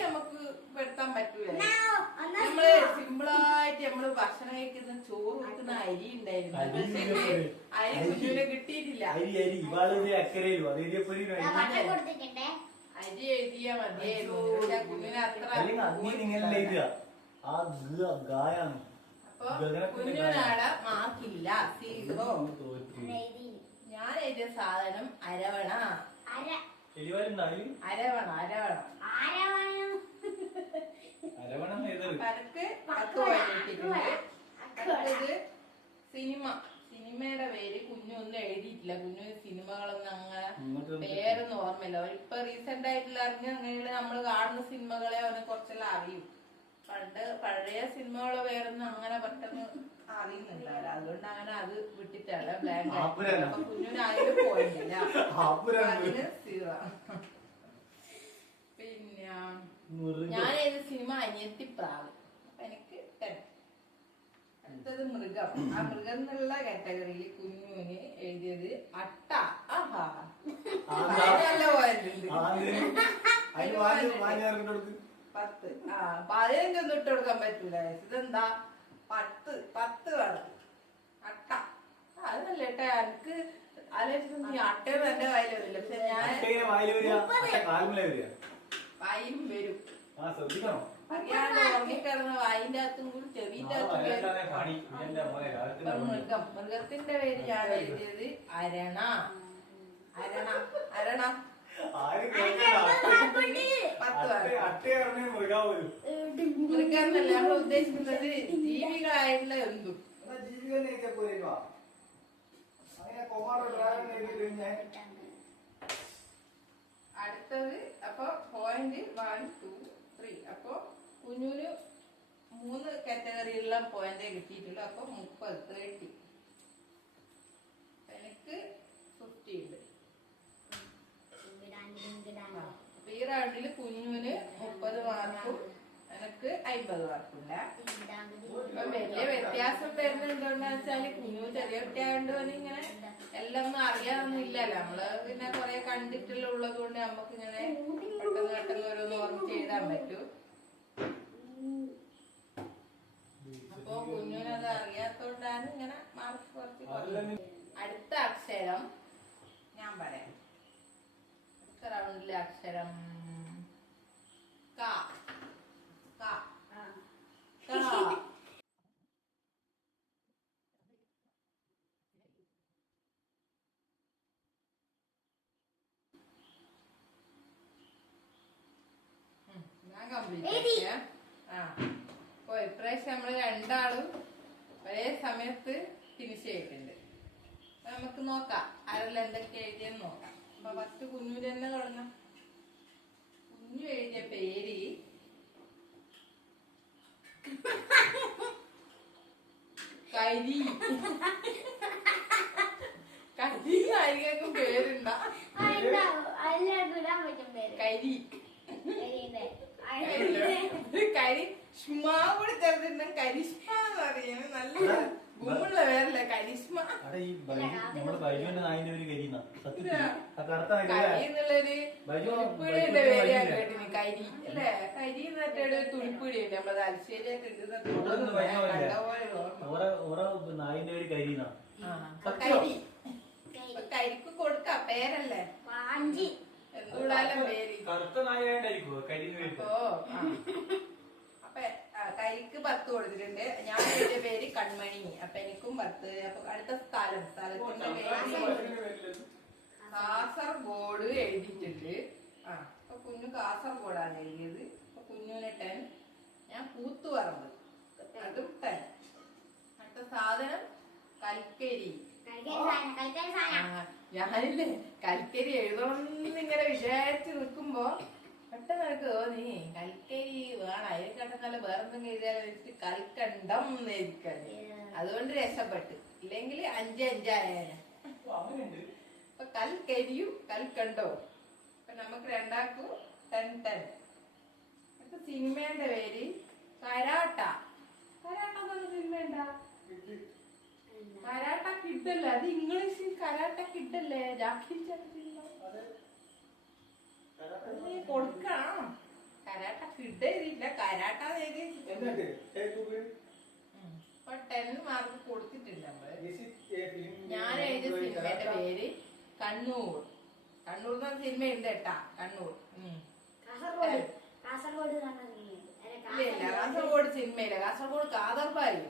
നമുക്ക് പെടുത്താൻ പറ്റൂല. നമ്മള് സിമ്പിളായിട്ട് നമ്മള് ഭക്ഷണം കഴിക്കുന്ന ചോറ് വെക്കുന്ന അരി ഉണ്ടായിരുന്നു. അരി കുഞ്ഞിനെ കിട്ടിയിട്ടില്ല. അരി എഴുതിയാ മതിയായിരുന്നു. കുഞ്ഞിനെ അത്ര കുഞ്ഞിനാടെ മാർക്കില്ല, 0. ഞാൻ എഴുതിയ സാധനം അരവണ. പരക്ക് 10 പോയിട്ടിട്ടുണ്ട്. അടുത്തത് സിനിമ. സിനിമയുടെ പേര് കുഞ്ഞു ഒന്നും എഴുതിയിട്ടില്ല. കുഞ്ഞു സിനിമകളൊന്നും അങ്ങനെ പേരൊന്നും ഓർമ്മയില്ല. ഇപ്പൊ റീസെന്റ് ആയിട്ടുള്ള അങ്ങനെയുള്ള നമ്മൾ കാണുന്ന സിനിമകളെ അവനെ കുറച്ചെല്ലാം അറിയും. പഴയ സിനിമകളോ പേരൊന്നും അങ്ങനെ പെട്ടെന്ന് അറിയുന്നില്ല. അതുകൊണ്ട് അങ്ങനെ അത് വിട്ടിട്ടല്ല ബ്ലാങ്ക്. അപ്പൊ കുഞ്ഞിന് അതിന് പോയിട്ടില്ല. അതിന് 0. പിന്നെ ഞാൻ ഏത് സിനിമ അനിയത്തിപ്രാവ്. അപ്പൊ എനിക്ക് 10. അടുത്തത് മൃഗം. ആ മൃഗം എന്നുള്ള കാറ്റഗറിയിൽ കുഞ്ഞുവിന് എഴുതിയത് അട്ട. നല്ല പോയിട്ടുണ്ട്. 10. 15 ഒന്നും ഇട്ട് കൊടുക്കാൻ പറ്റൂല. ഇതെന്താ 10 വേണം. അട്ട അത് നല്ല ഏട്ടാ. എനിക്ക് ആലോചിച്ചിട്ട് നീ അട്ടയൊന്നും എന്റെ വായിൽ വരില്ല. പക്ഷെ ഞാൻ വായിലും വരും. ആ ശ്രദ്ധിക്കണം. അറിയാണ്ട് ഉറങ്ങിക്കിടന്ന വായിന്റെ അകത്തും കൂടി ചെവിന്റെ അകത്തും മൃഗം. മൃഗത്തിന്റെ പേര് ഞാൻ എഴുതിയത് അരണ. അരണ അരണ 10 മൃഗം എന്നല്ല നമ്മൾ ഉദ്ദേശിക്കുന്നത് ജീവികളായിട്ടുള്ള എന്തും. അടുത്തത് അപ്പൊ പോയിന്റ് 1, 2, 3. അപ്പൊ കുഞ്ഞുന് 3 കാറ്റഗറിയിലുള്ള പോയിന്റ് കിട്ടിയിട്ടുള്ളൂ. അപ്പൊ 30 എനിക്ക് 50 ഉണ്ട്. അപ്പൊ ഈ റൗണ്ടില് കുഞ്ഞുന് 30 മാർക്കും എനിക്ക് 50 മാർക്കില്ല. അപ്പൊ വലിയ വ്യത്യാസം വരുന്നുണ്ടോന്ന് വെച്ചാല് കുഞ്ഞു ചെറിയ കുട്ടിയായതുകൊണ്ട് ഇങ്ങനെ എല്ലാം ഒന്നും അറിയാതൊന്നും ഇല്ലല്ലോ. നമ്മള് പിന്നെ കൊറേ കണ്ടിട്ടുള്ള ഉള്ളത് കൊണ്ട് നമുക്ക് ഇങ്ങനെ പെട്ടെന്ന് പെട്ടെന്ന് ഓരോന്ന് ഓർമ്മിച്ച് എഴുതാൻ പറ്റും. അപ്പൊ കുഞ്ഞുനത് അറിയാത്തോണ്ടാണ് ഇങ്ങനെ മാർക്ക് കുറച്ച് കുറഞ്ഞത്. അടുത്ത അക്ഷരം ഞാൻ പറയാം. അടുത്ത റൗണ്ടിലെ അക്ഷരം ക. ക. ക. ഞാൻ കംപ്ലീറ്റ് അപ്പൊ ഇപ്രാവശ്യം നമ്മള് രണ്ടാളും ഒരേ സമയത്ത് ഫിനിഷ് ചെയ്തിട്ടുണ്ട്. അപ്പൊ നമുക്ക് നോക്കാം ആരെല്ലാം എന്തൊക്കെ എഴുതിയെന്ന് നോക്കാം. അപ്പൊ ഫസ്റ്റ് കുഞ്ഞു തന്നെ തുടങ്ങാം. കുഞ്ഞു എഴുതിയ പേര് കരി. കരി ആയിരിക്കും പേരുണ്ടാ? കരി. കരിഷ്മ കൂടെ ചേർത്തിട്ടുണ്ട. കരിഷ്മ എന്ന് പറയുന്നത് നല്ല ഗുണമുള്ള പേരല്ലേ കരിഷ്മ. കരിന്നുള്ളൊരു തുളിപ്പീടിയുടെ പേര് ഞാൻ കേട്ടിന്. കരി അല്ലേ? കരി എന്ന് പറഞ്ഞൊരു തുളിപ്പീടിയുണ്ട് നമ്മളത് അരിശ്ശേരിയൊക്കെ ഇടുന്ന. കരി. കരിക്ക് കൊടുക്കാം പേരല്ലേ? എന്തുകൂടാലും പേര്. അപ്പൊ കരിക്ക് 10 കൊടുത്തിട്ടുണ്ട്. ഞാൻ എഴുതിയ പേര് കൺമണി. അപ്പൊ എനിക്കും 10. അപ്പൊ അടുത്ത സ്ഥലത്തിന്റെ പേര് കാസർഗോഡ് എഴുതിയിട്ടുണ്ട്. അപ്പൊ കുഞ്ഞു കാസർഗോഡാണ് എഴുതിയത്. അപ്പൊ കുഞ്ഞുവിന് 10. ഞാൻ കൂത്തുപറമ്പ്, അതും 10. അടുത്ത സാധനം കൽക്കരി. ഞാനില്ലേ കൽക്കരി എഴുതണമെന്ന് ഇങ്ങനെ വിചാരിച്ച് നിൽക്കുമ്പോ പെട്ടെന്ന് എനിക്ക് തോന്നി കൽക്കരി വേണം. അതിനെക്കാട്ടും നല്ല വേറെന്തെങ്കിലും എഴുതിയാലും വെച്ചിട്ട് കൽക്കണ്ടം എന്ന് എഴുതിക്കാന്. അതുകൊണ്ട് രക്ഷപ്പെട്ട്. ഇല്ലെങ്കിൽ 5-5 ആയേനെ. അപ്പൊ കൽക്കരിയും കൽക്കണ്ടവും. അപ്പൊ നമുക്ക് രണ്ടാക്കും 10-10. അടുത്ത സിനിമയുടെ പേര് കരാട്ട. കരാട്ട സിനിമ ഉണ്ടാ? കരാട്ട കിഡല്ലേ? അത് ഇംഗ്ലീഷിൽ കരാട്ട കിഡല്ലേ? ജാക്കി ചാൻ കൊടുക്കണം. കരാട്ട കിഡ് എഴുതിയില്ല, കരാട്ട എഴുതി. അപ്പൊ 10 മാർക്ക് കൊടുത്തിട്ടുണ്ട് നമ്മള്. ഞാൻ എഴുതിയ സിനിമയുടെ പേര് കണ്ണൂർ. കണ്ണൂർ എന്ന് പറഞ്ഞ സിനിമ ഉണ്ട് കേട്ടാ. കണ്ണൂർ. കാസർഗോഡ് സിനിമയില്ല, കാസർഗോഡ് കാതർബാരി.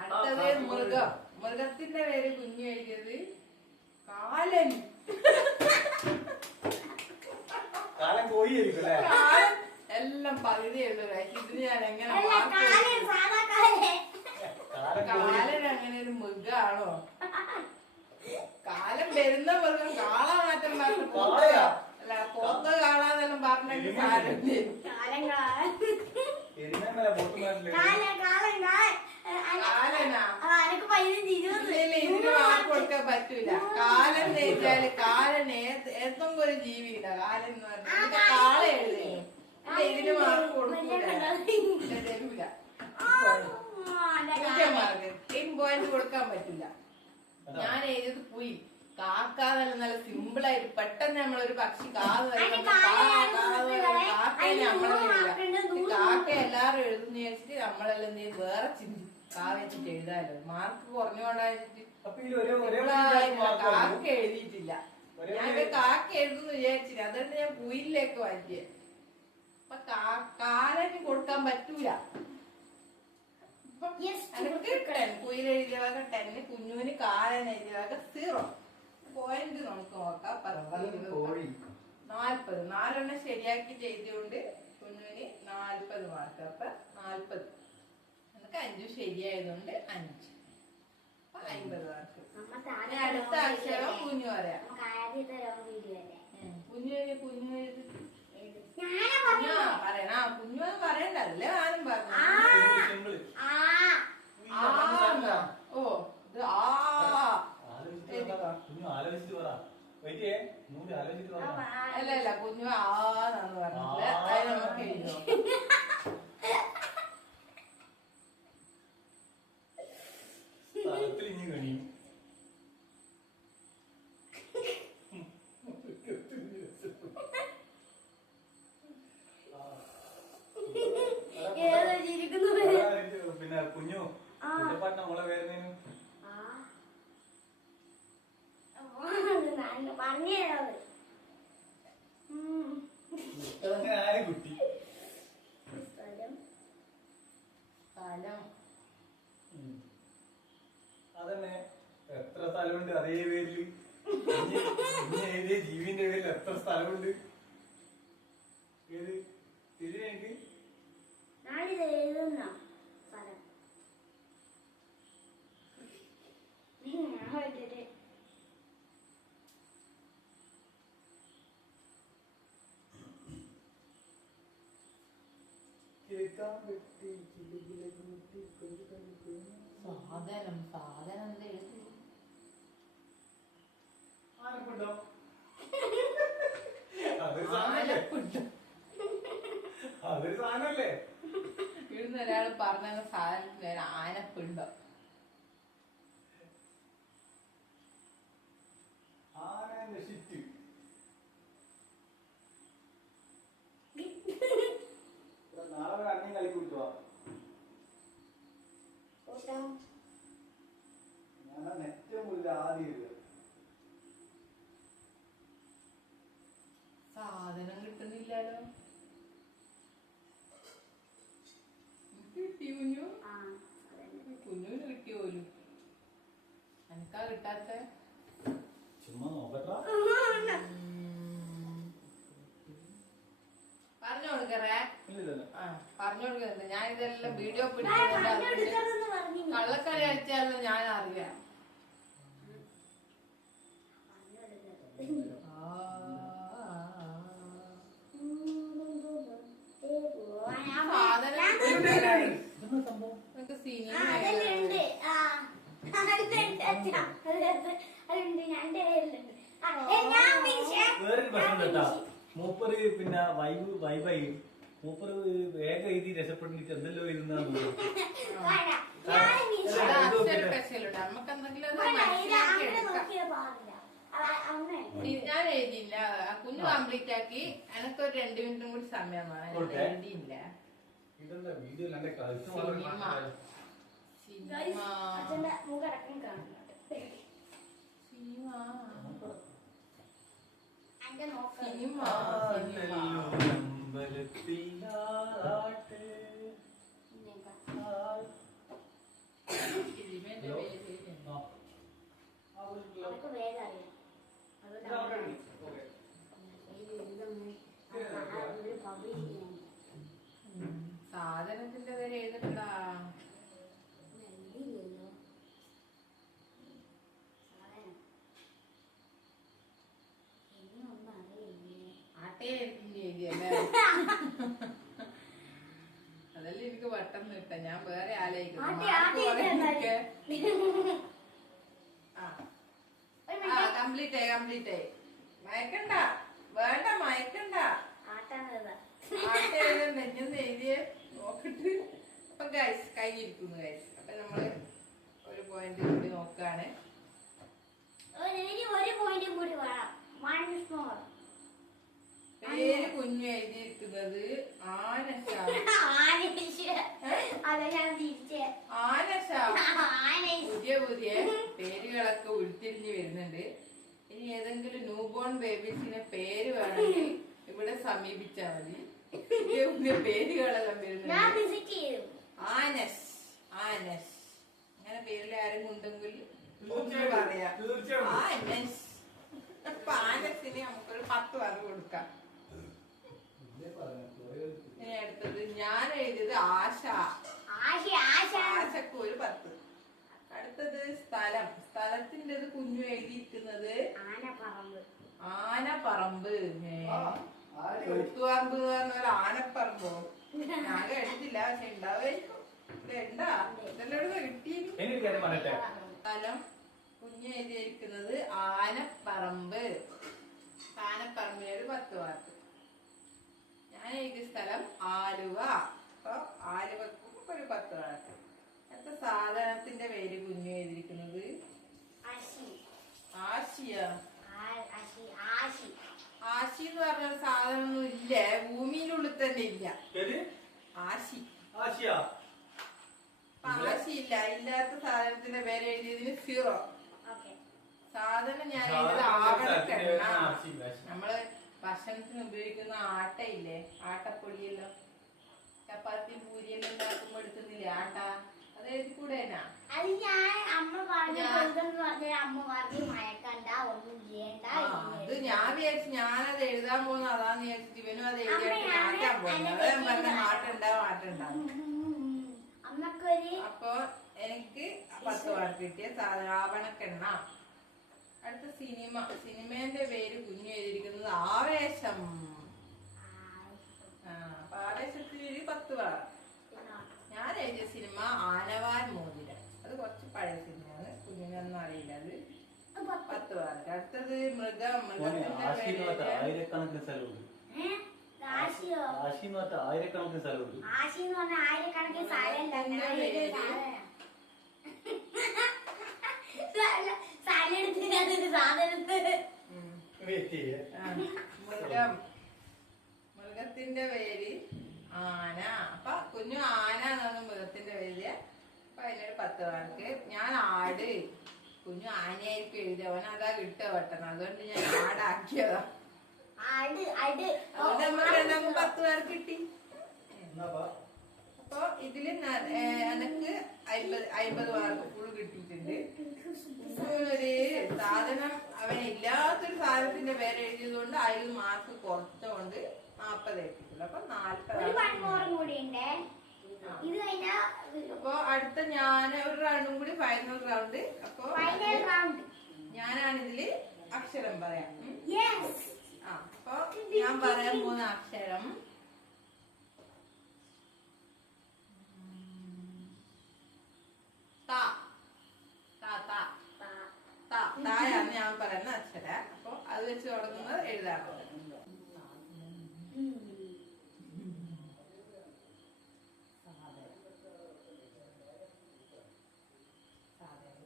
അടുത്തത് മൃഗം. മൃഗത്തിന്റെ പേര് കുഞ്ഞു എഴുതിയത് കാലൻ. എല്ലാം പകുതി എഴുതുക. ഇതിന് ഞാൻ എങ്ങനെ കാലൻ അങ്ങനെ ഒരു മൃഗാണോ? കാലം വരുന്ന മൃഗം കാള മാറ്റം അല്ല പോത്ത് കാളാന്നെല്ലാം പറഞ്ഞിട്ട് ഇതിന് മാർക്ക് കൊടുക്കാൻ പറ്റൂല. കാലൻ എഴുതിയാല് കാലൻ ഏതെങ്കിലും ഒരു ജീവിയില്ല. കാലൻ എന്ന് പറഞ്ഞാൽ കാള എഴുതി. ഇതിന് മാർക്ക് കൊടുക്കൂല, തരൂല. മാർക്ക് 10 പോയിന്റ് കൊടുക്കാൻ പറ്റില്ല. ഞാൻ എഴുതിയത് പുയി. കാക്കാന്നല്ല നല്ല സിമ്പിൾ ആയിട്ട് പെട്ടെന്ന് നമ്മളൊരു പക്ഷി കാക്ക എല്ലാരും എഴുതുന്ന വിചാരിച്ചിട്ട് നമ്മളെല്ലാം എന്ത് ചെയ്ത് വേറെ ചിന്തി കാ വെച്ചിട്ട് എഴുതാലോ. മാർക്ക് കുറഞ്ഞുകൊണ്ടായിട്ട് കാക്ക എഴുതിയിട്ടില്ല. ഞാൻ കാക്ക എഴുതുന്നു വിചാരിച്ചില്ല. അതുകൊണ്ട് ഞാൻ പുയിലേക്ക് മാറ്റിയത്. എനിക്ക് 10 കുയിലെഴുതിയ വക 10, കുഞ്ഞുവിന് കാലൻ എഴുതിയ വക 0. പോയിന്റ് നമുക്ക് നോക്കാം. 10, 20, 40. 4 ശരിയാക്കി ചെയ്തുകൊണ്ട് കുഞ്ഞുവിന് 40 മാർക്ക്. അപ്പൊ 40. എനിക്ക് 5 ശരിയായതുകൊണ്ട് 5. അപ്പൊ 50 മാർക്ക്. അടുത്ത അക്ഷരം കുഞ്ഞു പറയാം. കുഞ്ഞു പറയണ കുഞ്ഞു പറയണ്ടല്ലേ ആരും പറഞ്ഞു. ഓ ഇത് അല്ല കുഞ്ഞു ആന്ന് പറഞ്ഞില്ല. അത് നമുക്ക് എഴുതോ. പിന്നെ കുഞ്ഞു പാട്ട് നമ്മളെ പേരുന്നതിന് ആരെ കുട്ടി അതന്നെ എത്ര സ്ഥലമുണ്ട് അതേ പേരില് എഴുതിയ ജീവിന്റെ പേരിൽ എത്ര സ്ഥലമുണ്ട് ഏത് തിരിഞ്ഞെനിക്ക് സാധനം എന്താ എഴുതി? ആനപ്പുണ്ടോ? അതൊരു സാധനല്ലേ? ഇവിടുന്ന് ഒരാൾ പറഞ്ഞ സാധനത്തിന് ആനപ്പുണ്ടോ? ആനന്റെ ഷിറ്റ്. നാളെ ഒരു അണ്ണൻ കളി കൂട്ടുവാ. ഞാൻ ഏറ്റവും കൂടുതൽ ആദ്യം സാധനം കിട്ടുന്നില്ലല്ലോ. കിട്ടി കുഞ്ഞുവിന് കിട്ടിയ പോലും എനിക്കാ കിട്ടാത്ത. ചുമ്മാ നോക്കട്ടാ. പറഞ്ഞു കൊടുക്കറേ. പറഞ്ഞു കൊടുക്കുന്നത് ഞാൻ ഇതെല്ലാം വീഡിയോ കള്ളക്കളി അടിച്ചാലും ഞാൻ അറിയാം. വേറൊരു പ്രശ്നം കേട്ടാ, മൂപ്പര് പിന്നെ വൈബായി മൂപ്പര് വേഗം എഴുതി രക്ഷപ്പെട്ടിട്ട് എന്തെല്ലോ എഴുതുന്നതാണ്. ഞാൻ എഴുതിയില്ല. കുഞ്ഞു കംപ്ലീറ്റ് ആക്കി. എനക്കൊരു 2 മിനിറ്റും കൂടി സമയമാണ്. എഴുതിയില്ല. സാധനത്തിന്റെ പേര് എഴുതട്ടാ. അതല്ലേ എനിക്ക് പെട്ടെന്ന് കിട്ടാ. ഞാൻ വേറെ ആലോചിക്കുന്നു. കംപ്ലീറ്റ് ആയി. മയക്കണ്ട, വേണ്ട മയക്കണ്ട. നെഞ്ഞൊന്ന് എഴുതിയ നോക്കിട്ട് അപ്പൊ ഗൈസ് കൈയിരിക്കുന്നു ഗൈസ്. അപ്പൊ നമ്മള് ഒരു പോയിന്റ് കൂടി നോക്കാണ്. പേര് കുഞ്ഞു എഴുതിയിരിക്കുന്നത് ആനശാ. പുതിയ പേരുകളൊക്കെ ഉരുത്തിരിഞ്ഞ് വരുന്നുണ്ട്. ഇനി ഏതെങ്കിലും ന്യൂ ബോൺ ബേബീസിന് പേര് വേണമെങ്കിൽ ഇവിടെ സമീപിച്ചാൽ മതി. പുതിയ പുതിയ പേരുകളെല്ലാം ഞാൻ വരുന്നുണ്ട്. വിസിറ്റ് ചെയ്തു. ആനസ് ആനസ് അങ്ങനെ പേരിൽ ആരും ഉണ്ടെങ്കിൽ ഒന്ന് പറയാം. തീർച്ചയായും ആനസ്. അപ്പൊ ആനസിന് നമുക്കൊരു 10 മാർക്ക് കൊടുക്കാം. ഇനി അടുത്തത് ഞാൻ എഴുതിയത് ആശ. ആശ ആശ ആശക്ക് ഒരു 10. അടുത്തത് സ്ഥലം. സ്ഥലത്തിൻ്റെത് കുഞ്ഞു എഴുതിയിരിക്കുന്നത് ആനപ്പറമ്പ്. ആനപ്പറമ്പ്. കൂത്തുപറമ്പ് എന്ന് പറഞ്ഞ ഒരു ആനപ്പറമ്പോ ഞാൻ കേട്ടിട്ടില്ല. പക്ഷെ ഉണ്ടാവായിരിക്കും. ഇതെന്താ ഇതെല്ലാം കിട്ടി. എനിക്കൊരു കാര്യം പറയട്ടെ. സ്ഥലം കുഞ്ഞു എഴുതിയിരിക്കുന്നത് ആനപ്പറമ്പ്. ആനപ്പറമ്പിന് ഒരു 10 മാർക്ക്. ഞാൻ എഴുതിയ സ്ഥലം ആലുവ. അപ്പൊ ആലുവക്കും ഒരു 10 മാർക്ക്. അടുത്ത സാധനത്തിന്റെ പേര് കുഞ്ഞു എഴുതിയിരിക്കുന്നത് ആശി. ആശിയ. ആശി ആശി ആശി എന്ന് പറഞ്ഞ ഒരു സാധനമൊന്നും ഇല്ല, ഭൂമിയിലുള്ളിൽ തന്നെ ഇല്ല. ഏത്? ആശി. ആശിയ. അപ്പൊ ആശി ഇല്ല. ഇല്ലാത്ത സാധനത്തിന്റെ പേര് എഴുതിയതിന് 0. ഓക്കെ. സാധനം ഞാൻ എഴുതിയത് ആവണക്കെണ്ണ. നമ്മള് ഭക്ഷണത്തിന് ഉപയോഗിക്കുന്ന ആട്ടയില്ലേ, ആട്ടപ്പൊടിയല്ലോ, ചപ്പാത്തി പൂരിയെല്ലാം ഉണ്ടാക്കുമ്പോ എടുക്കുന്നില്ലേ ആട്ട, അത് എഴുതി കൂടെനാ. അത് ഞാൻ അമ്മ പറഞ്ഞു പറഞ്ഞ അമ്മ പറഞ്ഞു മയക്കണ്ട, ഒന്നും ചെയ്യണ്ട. അത് ഞാൻ വിചാരിച്ചു ഞാനത് എഴുതാൻ പോകുന്ന അതാന്ന് വിചാരിച്ചിട്ട് ഇവനും അത് എഴുതിയായിട്ട് മാറ്റാൻ പോകുന്നു. അതാ ഞാൻ പറഞ്ഞ മാറ്റുണ്ടാവും. അമ്മക്കൊരു അപ്പൊ എനിക്ക് 10 മാർക്ക് കിട്ടിയ സാധനം ആവണക്കെണ്ണ. അടുത്ത സിനിമ. സിനിമേന്റെ പേര് കുഞ്ഞു എഴുതിയിരിക്കുന്നത് ആവേശം. അപ്പൊ ആവേശത്തിന് ഒരു 10 മാർക്ക്. ഞാൻ എഴുതിയ സിനിമ ആനവാൻ മോതിരം. അത് കുറച്ച് പഴയ സിനിമയാണ്, കുഞ്ഞിനൊന്നും അറിയില്ല. അത് 10 മാർക്ക്. അടുത്തത് മൃഗം. മൃഗത്തിന്റെ പേര് ആയിരക്കണക്കിന് സ്ഥലമുണ്ട്. ആശിയോ? ആശി എന്ന് പറഞ്ഞാൽ ആയിരക്കണക്കിന് സ്ഥലമുണ്ട്. ആശി എന്ന് പറഞ്ഞാൽ ആയിരക്കണക്കിന് സ്ഥലം സാധനത്തിന് മൃഗം. മൃഗത്തിന്റെ പേര് ആന. അപ്പൊ കുഞ്ഞു ആന എന്നാണ് മൃഗത്തിന്റെ പേര്. അപ്പൊ അതിനൊരു 10 മാർക്ക്. ഞാൻ ആട്. കുഞ്ഞു ആനയായിരിക്കും എഴുതിയ, അവൻ അതാ കിട്ടുക പെട്ടെന്ന്, അതുകൊണ്ട് ഞാൻ ആടാക്കിയതാ. അതുകൊണ്ട് നമുക്ക് രണ്ടാമത് 10 മാർക്ക് കിട്ടി. അപ്പൊ ഇതില് എനക്ക് 50 മാർക്ക് ഫുൾ കിട്ടിയിട്ടുണ്ട്. ഒരു സാധനം അവൻ ഇല്ലാത്തൊരു സാധനത്തിന്റെ പേര് എഴുതിയത് കൊണ്ട് അതിൽ മാർക്ക് കുറച്ചുകൊണ്ട് 40 എത്തിക്കുള്ളൂ. അപ്പൊ 40. ഇത് കഴിഞ്ഞാ അപ്പൊ അടുത്ത ഞാൻ ഒരു റൗണ്ടും കൂടി, ഫൈനൽ റൗണ്ട്. അപ്പൊ ഫൈനൽ റൗണ്ട്. ഞാനാണിതില് അക്ഷരം പറയാം. യെസ്. അപ്പൊ ഞാൻ പറയാൻ പോകുന്ന അക്ഷരം തായാണ് ഞാൻ പറയുന്ന അക്ഷരം. അപ്പൊ അത് വെച്ച് തുടങ്ങുന്നത് എഴുതാറുണ്ട്.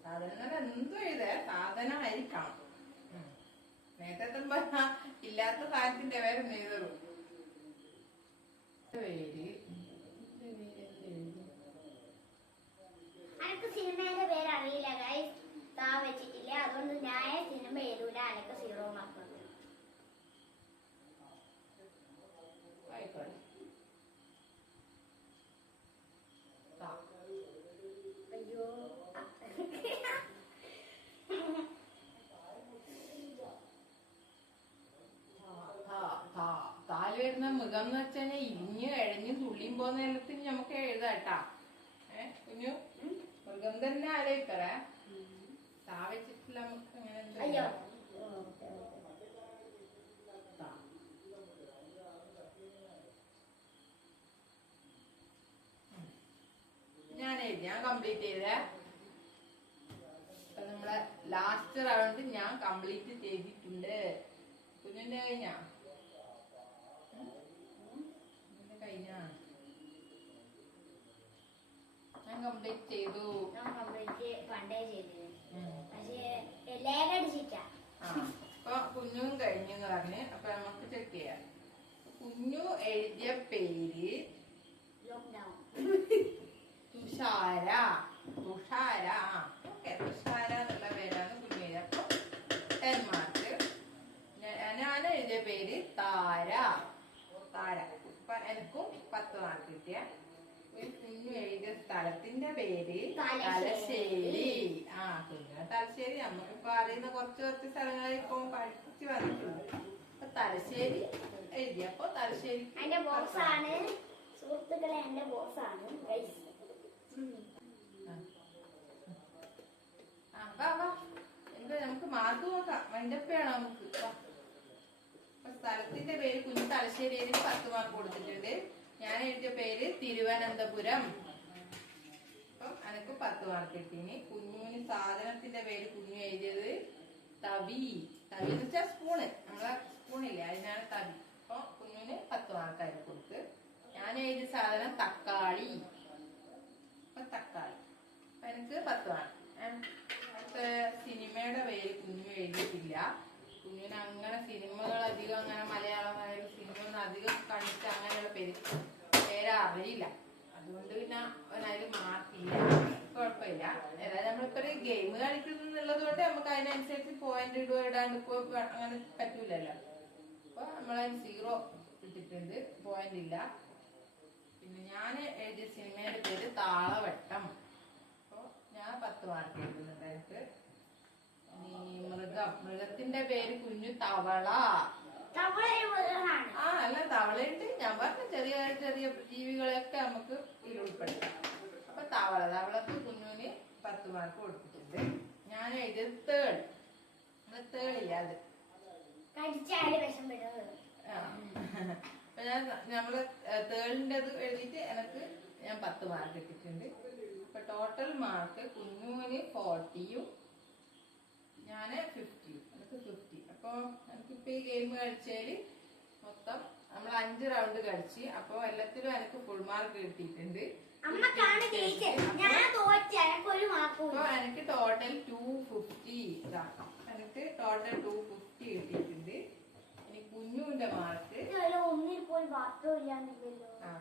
സാധനം എന്തും എഴുതാ, സാധനമായിരിക്കണം. നേരത്തെ ഇല്ലാത്ത സാധനത്തിന്റെ പേരൊന്നും എഴുതുള്ളൂ. അനക്ക് സിനിമയുടെ പേര് അറിയില്ല ഗൈസ്, താ വെച്ചിട്ടില്ല, അതുകൊണ്ട് ഞാൻ സിനിമ എഴുതൂല. അനക്ക് 0 മാർക്ക്. ആയിക്കോട്ടെ. അയ്യോ. താല് വരുന്ന മൃഗം എന്ന് വെച്ചാൽ ഇരിഞ്ഞ് എഴഞ്ഞ് തുള്ളിയും പോകുന്ന എല്ലാത്തിന് നമുക്ക് എഴുതാട്ടാ. കുഞ്ഞു മൃഗം തന്നെ ആലോചിക്കറേ. താ വെച്ചിട്ടില്ല നമുക്ക് അങ്ങനെ അയ്യോ. ഞാൻ കംപ്ലീറ്റ് ചെയ്തേ. അപ്പൊ നമ്മളെ ലാസ്റ്റ് റൗണ്ട് ഞാൻ കംപ്ലീറ്റ് ചെയ്തിട്ടുണ്ട്. കുഞ്ഞിന്റെ കഴിഞ്ഞാ ഞാൻ കംപ്ലീറ്റ് ചെയ്തു. പണ്ടേ ചെയ്തിരുന്നു, പക്ഷേ ലേഖടിച്ചിട്ടാ. അപ്പൊ കുഞ്ഞും കഴിഞ്ഞെന്ന് പറഞ്ഞ്. അപ്പൊ നമുക്ക് ചെക്ക് ചെയ്യാം. കുഞ്ഞു എഴുതിയ പേര് തുഷാര. തുഷാര. ഓക്കെ, തുഷാര എന്നുള്ള പേരാണ് കുഞ്ഞു എഴുതിയ. അപ്പൊ 10 മാർക്ക്. ഞാൻ എഴുതിയ പേര് താര. താര. അപ്പൊ എനിക്കും 10 മാർക്ക് കിട്ടിയ. കുഞ്ഞു എഴുതിയ സ്ഥലത്തിന്റെ പേര് തലശ്ശേരി. തലശ്ശേരി. ആ കുഞ്ഞു തലശ്ശേരി നമുക്കിപ്പോ അറിയുന്ന കുറച്ച് സ്ഥലങ്ങളിൽ ഇപ്പൊ പഠിച്ചു വന്നിട്ടുണ്ട്. അപ്പൊ തലശ്ശേരി എഴുതിയപ്പോ തലശ്ശേരി എന്റെ ബോസാണ് സുഹൃത്തുക്കളെ, എന്റെ ബോസാണ് ഗൈസ്. നമുക്ക് മാർക്ക് നോക്കാം. വൈൻഡപ്പാണ് നമുക്ക്. അപ്പൊ സ്ഥലത്തിന്റെ പേര് കുഞ്ഞു തലശ്ശേരിയിൽ 10 മാർക്ക് കൊടുത്തിട്ടുണ്ട്. ഞാൻ എഴുതിയ പേര് തിരുവനന്തപുരം. അപ്പൊ എനിക്ക് 10 മാർക്ക് കിട്ടീനി. കുഞ്ഞുവിന് സാധനത്തിന്റെ പേര് കുഞ്ഞു എഴുതിയത് തവി. തവി എന്ന് വെച്ചാൽ സ്പൂണ്, നമ്മളെ സ്പൂണില്ലേ, അതിനാണ് തവി. അപ്പൊ കുഞ്ഞുവിന് 10 മാർക്കായി കൊടുത്ത്. ഞാൻ എഴുതിയ സാധനം തക്കാളി. അപ്പൊ തക്കാളി. അപ്പൊ എനിക്ക് 10 മാർക്ക്. സിനിമയുടെ പേര് കുഞ്ഞു എഴുതിയിട്ടില്ല. കുഞ്ഞിന് അങ്ങനെ സിനിമകൾ അധികം അങ്ങനെ മലയാളം സിനിമ ഒന്നും അധികം കണ്ടിട്ട് അങ്ങനെയുള്ള പേരറിയില്ല. അതുകൊണ്ട് പിന്നെ അതിന് മാർക്കില്ല. കുഴപ്പമില്ല. അതായത് നമ്മളിപ്പോ ഒരു ഗെയിം കളിക്കുന്നുള്ളത് കൊണ്ട് നമുക്ക് അതിനനുസരിച്ച് പോയിന്റ് ഇടാണ്ട് ഇപ്പൊ അങ്ങനെ പറ്റൂലല്ലോ. അപ്പൊ നമ്മളതിന് 0 ഇട്ടിട്ടുണ്ട്, പോയിന്റ് ഇല്ല. പിന്നെ ഞാൻ എഴുതിയ സിനിമയുടെ പേര് താളവട്ടം. അപ്പൊ ഞാൻ 10 മാർക്ക് എഴുതുന്നുണ്ട്. എനിക്ക് മൃഗത്തിന്റെ പേര് കുഞ്ഞു തവള. ആ അല്ല, തവളയുണ്ട്. ഞാൻ പറഞ്ഞ ചെറിയ ചെറിയ ജീവികളെയൊക്കെ നമുക്ക് ഇതിൽ ഉൾപ്പെടുത്താം. അപ്പൊ തവളക്ക് കുഞ്ഞുവിന് 10 മാർക്ക് കൊടുത്തിട്ടുണ്ട്. ഞാൻ എഴുതിയത് തേൾ. തേളില്ല, അത് അപ്പൊ നമ്മള് തേളിൻ്റെത് എഴുതിയിട്ട് എനിക്ക് ഞാൻ 10 മാർക്ക് ഇട്ടിട്ടുണ്ട്. അപ്പൊ ടോട്ടൽ മാർക്ക് കുഞ്ഞുവിന് 40യും ഞാന് 50. എനിക്ക് 50. അപ്പൊ എനിക്കിപ്പോ ഈ ഗെയിം കളിച്ചാല് മൊത്തം നമ്മൾ 5 റൗണ്ട് കളിച്ച്. അപ്പൊ എല്ലാത്തിലും എനിക്ക് ഫുൾ മാർക്ക് കിട്ടിയിട്ടുണ്ട്. അപ്പൊ എനിക്ക് ടോട്ടൽ 250. എനിക്ക് ടോട്ടൽ 250 കിട്ടിയിട്ടുണ്ട്. ഇനി കുഞ്ഞുവിന്റെ മാർക്ക്,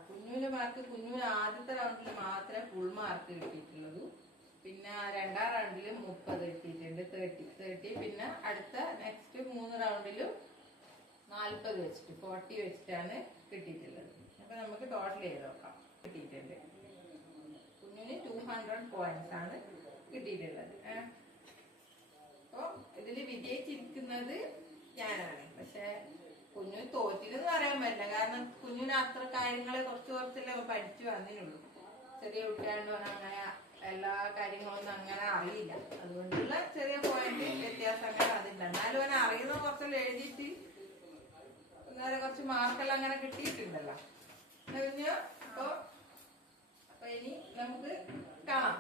കുഞ്ഞുവിന്റെ മാർക്ക് കുഞ്ഞുവിന് ആദ്യത്തെ റൗണ്ടിൽ മാത്രമേ ഫുൾ മാർക്ക് കിട്ടിയിട്ടുള്ളൂ. പിന്നെ 2ാം റൗണ്ടിലും 30 കിട്ടിയിട്ടുണ്ട്, 30. പിന്നെ അടുത്ത നെക്സ്റ്റ് 3 റൗണ്ടിലും 40 വെച്ചിട്ട് 40 വെച്ചിട്ടാണ് കിട്ടിയിട്ടുള്ളത്. അപ്പൊ നമുക്ക് ടോട്ടൽ ചെയ്ത് നോക്കാം. കിട്ടിയിട്ടുണ്ട് കുഞ്ഞിന് 200 പോയിന്റ്സ് ആണ് കിട്ടിയിട്ടുള്ളത്. അപ്പൊ ഇതില് വിജയിച്ചിരിക്കുന്നത് ഞാനാണ്. പക്ഷെ കുഞ്ഞിന് തോറ്റില്ലെന്ന് പറയാൻ പറ്റില്ല. കാരണം കുഞ്ഞിന് അത്ര കാര്യങ്ങളെ കുറച്ചല്ലേ പഠിച്ചു വന്നിനുള്ളൂ. ചെറിയ കുട്ടിയാണ്ട് അങ്ങനെ എല്ലാ കാര്യങ്ങളൊന്നും അങ്ങനെ അറിയില്ല. അതുകൊണ്ടുള്ള ചെറിയ പോയിന്റ് വ്യത്യാസങ്ങൾ അതില്ല. എന്നാലും അവനെ അറിയുന്ന കുറച്ചെല്ലാം എഴുതിയിട്ട് കുറച്ച് മാർക്കെല്ലാം അങ്ങനെ കിട്ടിയിട്ടുണ്ടല്ലോ. അപ്പൊ ഇനി നമുക്ക് കാണാം.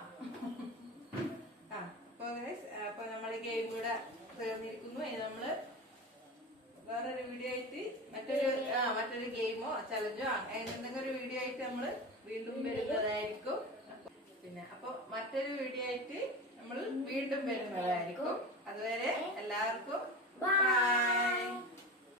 അപ്പൊ നമ്മള് ഗെയിം കൂടെ തീർന്നിരിക്കുന്നു. ഇനി നമ്മള് വേറൊരു വീഡിയോ ആയിട്ട് മറ്റൊരു ഗെയിമോ ചലഞ്ചോ എന്തെങ്കിലും ഒരു വീഡിയോ ആയിട്ട് നമ്മള് വീണ്ടും വരുന്നതായിരിക്കും. പിന്നെ അപ്പൊ മറ്റൊരു വീഡിയോ ആയിട്ട് നമ്മൾ വീണ്ടും വരുന്നതായിരിക്കും. അതുവരെ എല്ലാവർക്കും ബൈ.